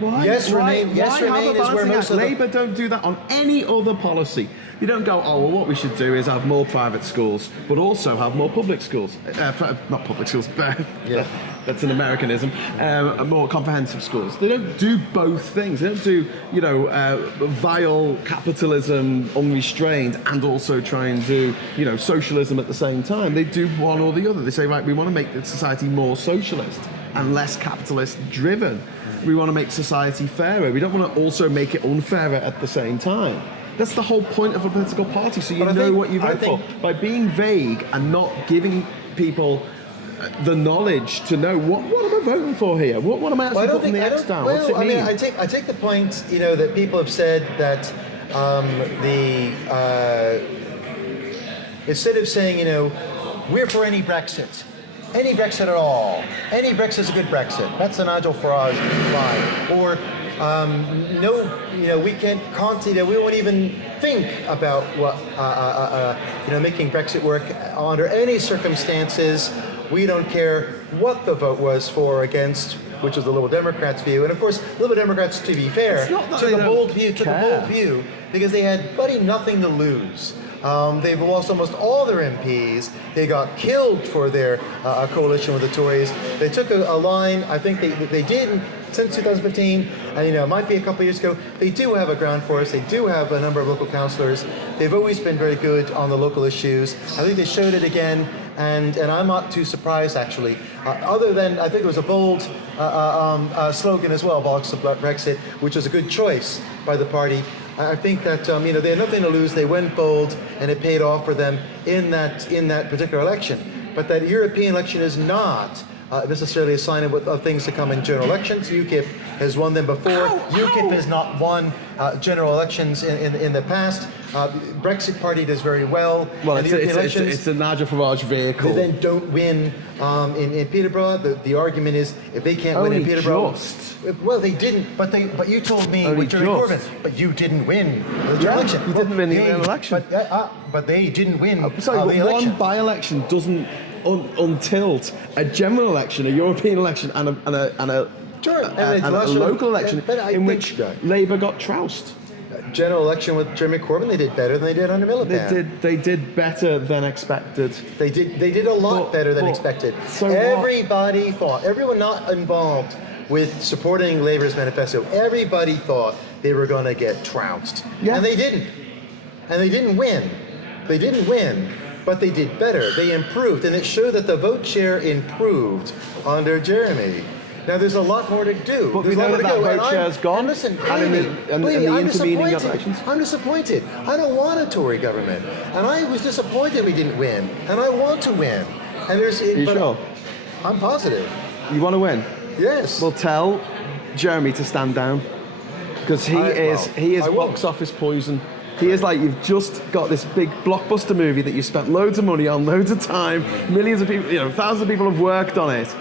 Remain is where most of Labour don't do that on any other policy. You don't go, oh, well, what we should do is have more private schools, but also have more public schools. Not public schools, but yeah. That's an Americanism. More comprehensive schools. They don't do both things. They don't do, vile capitalism unrestrained and also try and do, socialism at the same time. They do one or the other. They say, right, we want to make the society more socialist and less capitalist driven. We want to make society fairer. We don't want to also make it unfairer at the same time. That's the whole point of a political party, so you know what you vote for. By being vague and not giving people the knowledge to know what am I voting for here? What am I actually putting the X down? What's it mean? I take the point, that people have said that instead of saying, we're for any Brexit at all, any Brexit's a good Brexit. That's the Nigel Farage line. Or we can't, we won't even think about what, making Brexit work under any circumstances. We don't care what the vote was for or against, which is the Liberal Democrats' view. And of course, Liberal Democrats, to be fair, took a bold view because they had bloody nothing to lose. They've lost almost all their MPs. They got killed for their coalition with the Tories. They took a line, I think they did since 2015, and it might be a couple of years ago. They do have a ground force. They do have a number of local councillors. They've always been very good on the local issues. I think they showed it again, and I'm not too surprised actually. Other than I think it was a bold slogan as well, Bollocks to Brexit, which was a good choice by the party. I think that they had nothing to lose. They went bold, and it paid off for them in that particular election. But that European election is not necessarily a sign of things to come in general elections. UKIP has won them before. UKIP has not won general elections in the past. Brexit Party does very well. Well, it's a Nigel Farage vehicle. They then don't win in Peterborough. The argument is if they can't win in Peterborough. Well, they didn't, but you told me with Jeremy Corbyn, but you didn't win the general election. You didn't win the election. But they didn't win the One election. by-election doesn't untilt a general election, a European election, and a local election in which Labour got trounced. General election with Jeremy Corbyn, they did better than they did under Miliband. They did better than expected. They did a lot better than expected. So everybody thought, everyone not involved with supporting Labour's manifesto, everybody thought they were going to get trounced. Yeah. And they didn't. And they didn't win. They didn't win, but they did better. They improved, and it showed that the vote share improved under Jeremy. Now there's a lot more to do. But we know that vote share's gone. And listen, and in the intervening elections. I'm disappointed. I don't want a Tory government, and I was disappointed we didn't win, and I want to win. And there's. You sure? I'm positive. You want to win? Yes. Well, tell Jeremy to stand down, because he is box office poison. He is like, you've just got this big blockbuster movie that you spent loads of money on, loads of time, millions of people, thousands of people have worked on it,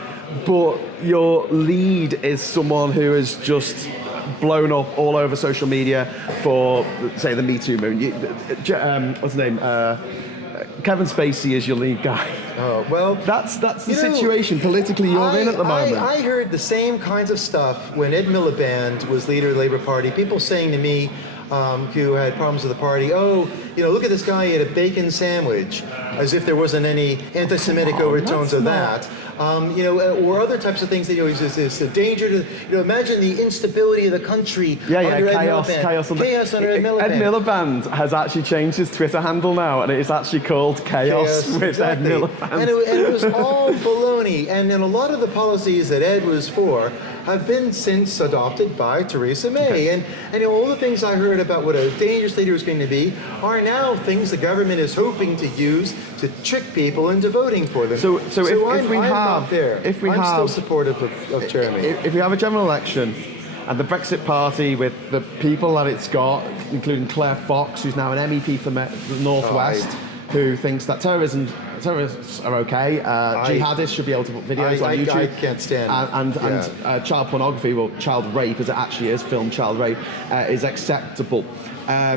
but your lead is someone who has just blown up all over social media for, say, the Me Too movement. What's his name? Kevin Spacey is your lead guy. Oh, well, that's the situation politically you're in at the moment. I heard the same kinds of stuff when Ed Miliband was leader of the Labour Party. People saying to me, who had problems with the party, look at this guy, he had a bacon sandwich, as if there wasn't any anti-Semitic overtones of that. Or other types of things that is a danger to, imagine the instability of the country under chaos under Ed Miliband. Ed Miliband has actually changed his Twitter handle now, and it is actually called Chaos with exactly. Ed Miliband. And it was all baloney, and a lot of the policies that Ed was for have been since adopted by Theresa May. Okay. And all the things I heard about what a dangerous leader is going to be are now things the government is hoping to use to trick people into voting for them. So if we I'm still supportive of Jeremy. If we have a general election And the Brexit Party, with the people that it's got, including Claire Fox, who's now an MEP for the North West, who thinks that terrorists are okay. Jihadists should be able to put videos on YouTube. I can't stand. And child pornography, well, child rape, as it actually is, film child rape, is acceptable.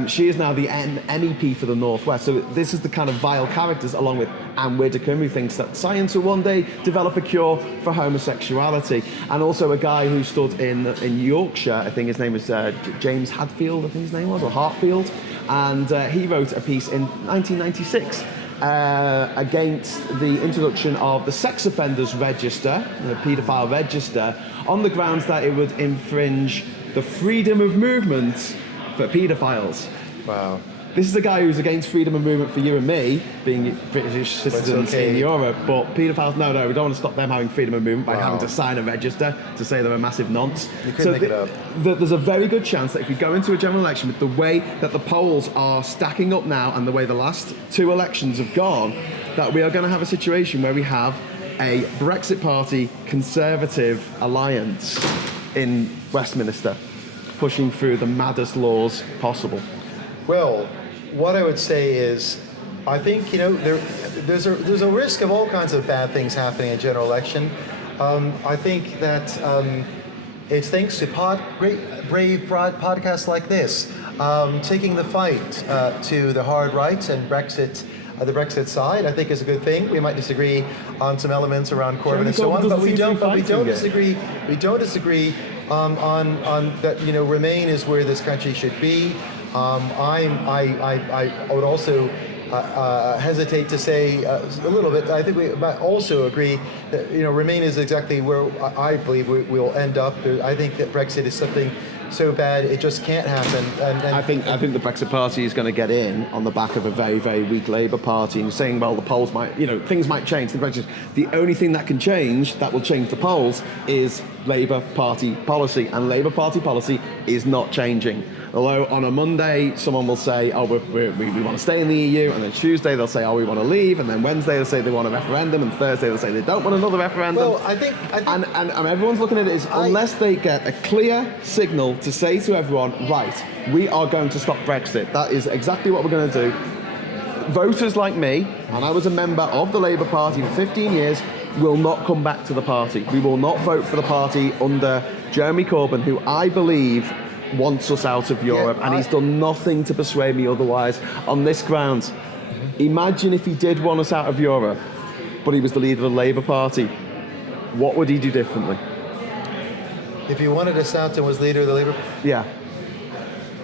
She is now the MEP for the North West. So this is the kind of vile characters, along with Anne Widdecombe, who thinks that science will one day develop a cure for homosexuality. And also a guy who stood in Yorkshire, I think his name was James Hadfield, I think his name was, or Hartfield. And he wrote a piece in 1996 against the introduction of the sex offenders register, the paedophile register, on the grounds that it would infringe the freedom of movement for paedophiles. Wow. This is a guy who's against freedom of movement for you and me, being British citizens in Europe, but paedophiles, no, we don't want to stop them having freedom of movement by having to sign a register to say they're a massive nonce. You couldn't make it up. There's a very good chance that if we go into a general election with the way that the polls are stacking up now and the way the last two elections have gone, that we are going to have a situation where we have a Brexit Party Conservative alliance in Westminster, pushing through the maddest laws possible. Well, what I would say is, I think there's a risk of all kinds of bad things happening in general election. I think that it's thanks to brave podcasts like this, taking the fight to the hard right and Brexit. The Brexit side, I think, is a good thing. We might disagree on some elements around Corbyn and so on, but we don't disagree. We don't disagree on that. Remain is where this country should be. I would also hesitate to say a little bit. I think we might also agree that Remain is exactly where I believe we will end up. I think that Brexit is something so bad it just can't happen. And I think the Brexit Party is going to get in on the back of a very, very weak Labour Party, and saying, well, the polls might, things might change. The only thing that can change, that will change the polls, is Labour Party policy, and Labour Party policy is not changing. Although on a Monday, someone will say, oh, we want to stay in the EU, and then Tuesday they'll say, oh, we want to leave, and then Wednesday they'll say they want a referendum, and Thursday they'll say they don't want another referendum. Well, I think and everyone's looking at it as, unless they get a clear signal to say to everyone, right, we are going to stop Brexit. That is exactly what we're going to do. Voters like me, and I was a member of the Labour Party for 15 years, will not come back to the party. We will not vote for the party under Jeremy Corbyn, who I believe wants us out of Europe, and he's done nothing to persuade me otherwise on this ground. Imagine if he did want us out of Europe, but he was the leader of the Labour Party. What would he do differently? If he wanted us out and was leader of the Labour Party? Yeah.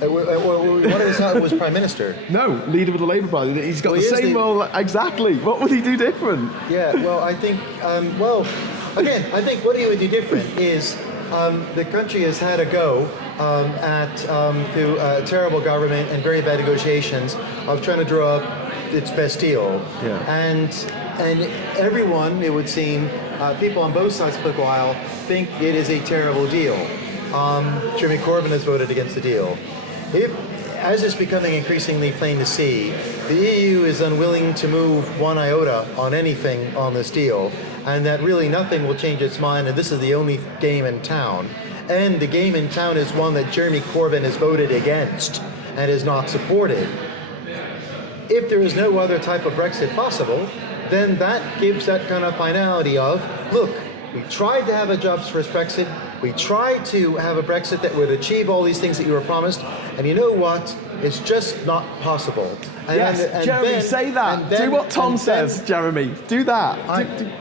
Wanted us out and was Prime Minister? No, leader of the Labour Party. He's got the same role. Exactly. What would he do different? Yeah, well, I think, I think what he would do different is the country has had a go through terrible government and very bad negotiations of trying to draw up its best deal. Yeah. And everyone, it would seem, people on both sides of the political aisle think it is a terrible deal. Jeremy Corbyn has voted against the deal. As is becoming increasingly plain to see, the EU is unwilling to move one iota on anything on this deal, and that really nothing will change its mind, and this is the only game in town. And the game in town is one that Jeremy Corbyn has voted against and is not supported. If there is no other type of Brexit possible, then that gives that kind of finality of, look, we tried to have a jobs first Brexit, we tried to have a Brexit that would achieve all these things that you were promised, and you know what? It's just not possible. And Jeremy, say that. Do what Tom says, Jeremy. Do that.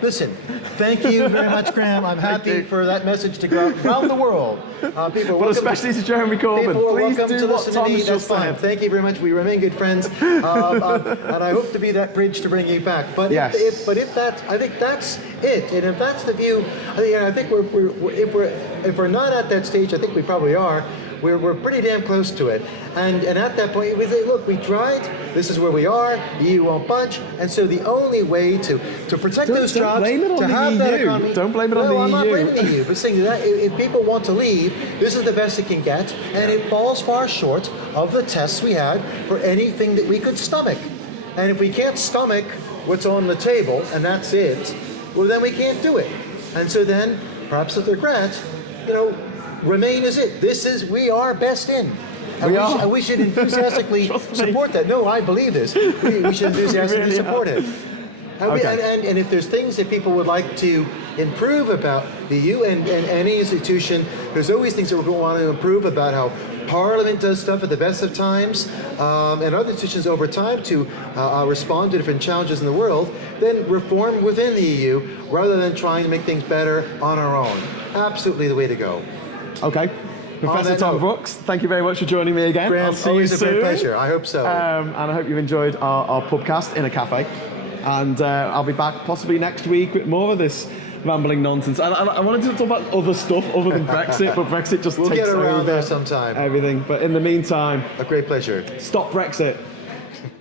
Listen, thank you very much, Graham. I'm happy for that message to go out around the world. But especially to Jeremy Corbyn. Please do what Tom just said. Thank you very much. We remain good friends, and I hope to be that bridge to bring you back. But yes. I think that's it. And if that's the view, I think if we're not at that stage, I think we probably are. We're pretty damn close to it. And at that point, we say, look, we tried, this is where we are, the EU won't budge, and so the only way to protect those jobs, to have that economy... Don't blame it on the EU. I'm not blaming the EU, but saying that if people want to leave, this is the best it can get, and it falls far short of the tests we had for anything that we could stomach. And if we can't stomach what's on the table, and that's it, well, then we can't do it. And so then, perhaps with regret, Remain is it. We are best in. And We are. And we should enthusiastically Trust me. support that. No, I believe this. We should enthusiastically really support are. it. And, Okay. and if there's things that people would like to improve about the EU and any institution, there's always things that we want to improve about how Parliament does stuff at the best of times, and other institutions over time to respond to different challenges in the world, then reform within the EU rather than trying to make things better on our own. Absolutely the way to go. Okay. Professor that Thom note- Brooks, thank you very much for joining me again. Graham, I'll see you always a soon. great pleasure. I hope so. And I hope you've enjoyed our PUBCAST in a cafe. And I'll be back possibly next week with more of this rambling nonsense. And I wanted to talk about other stuff other than Brexit, but Brexit just We'll takes get around over there sometime. everything. But in the meantime, A great pleasure. stop Brexit.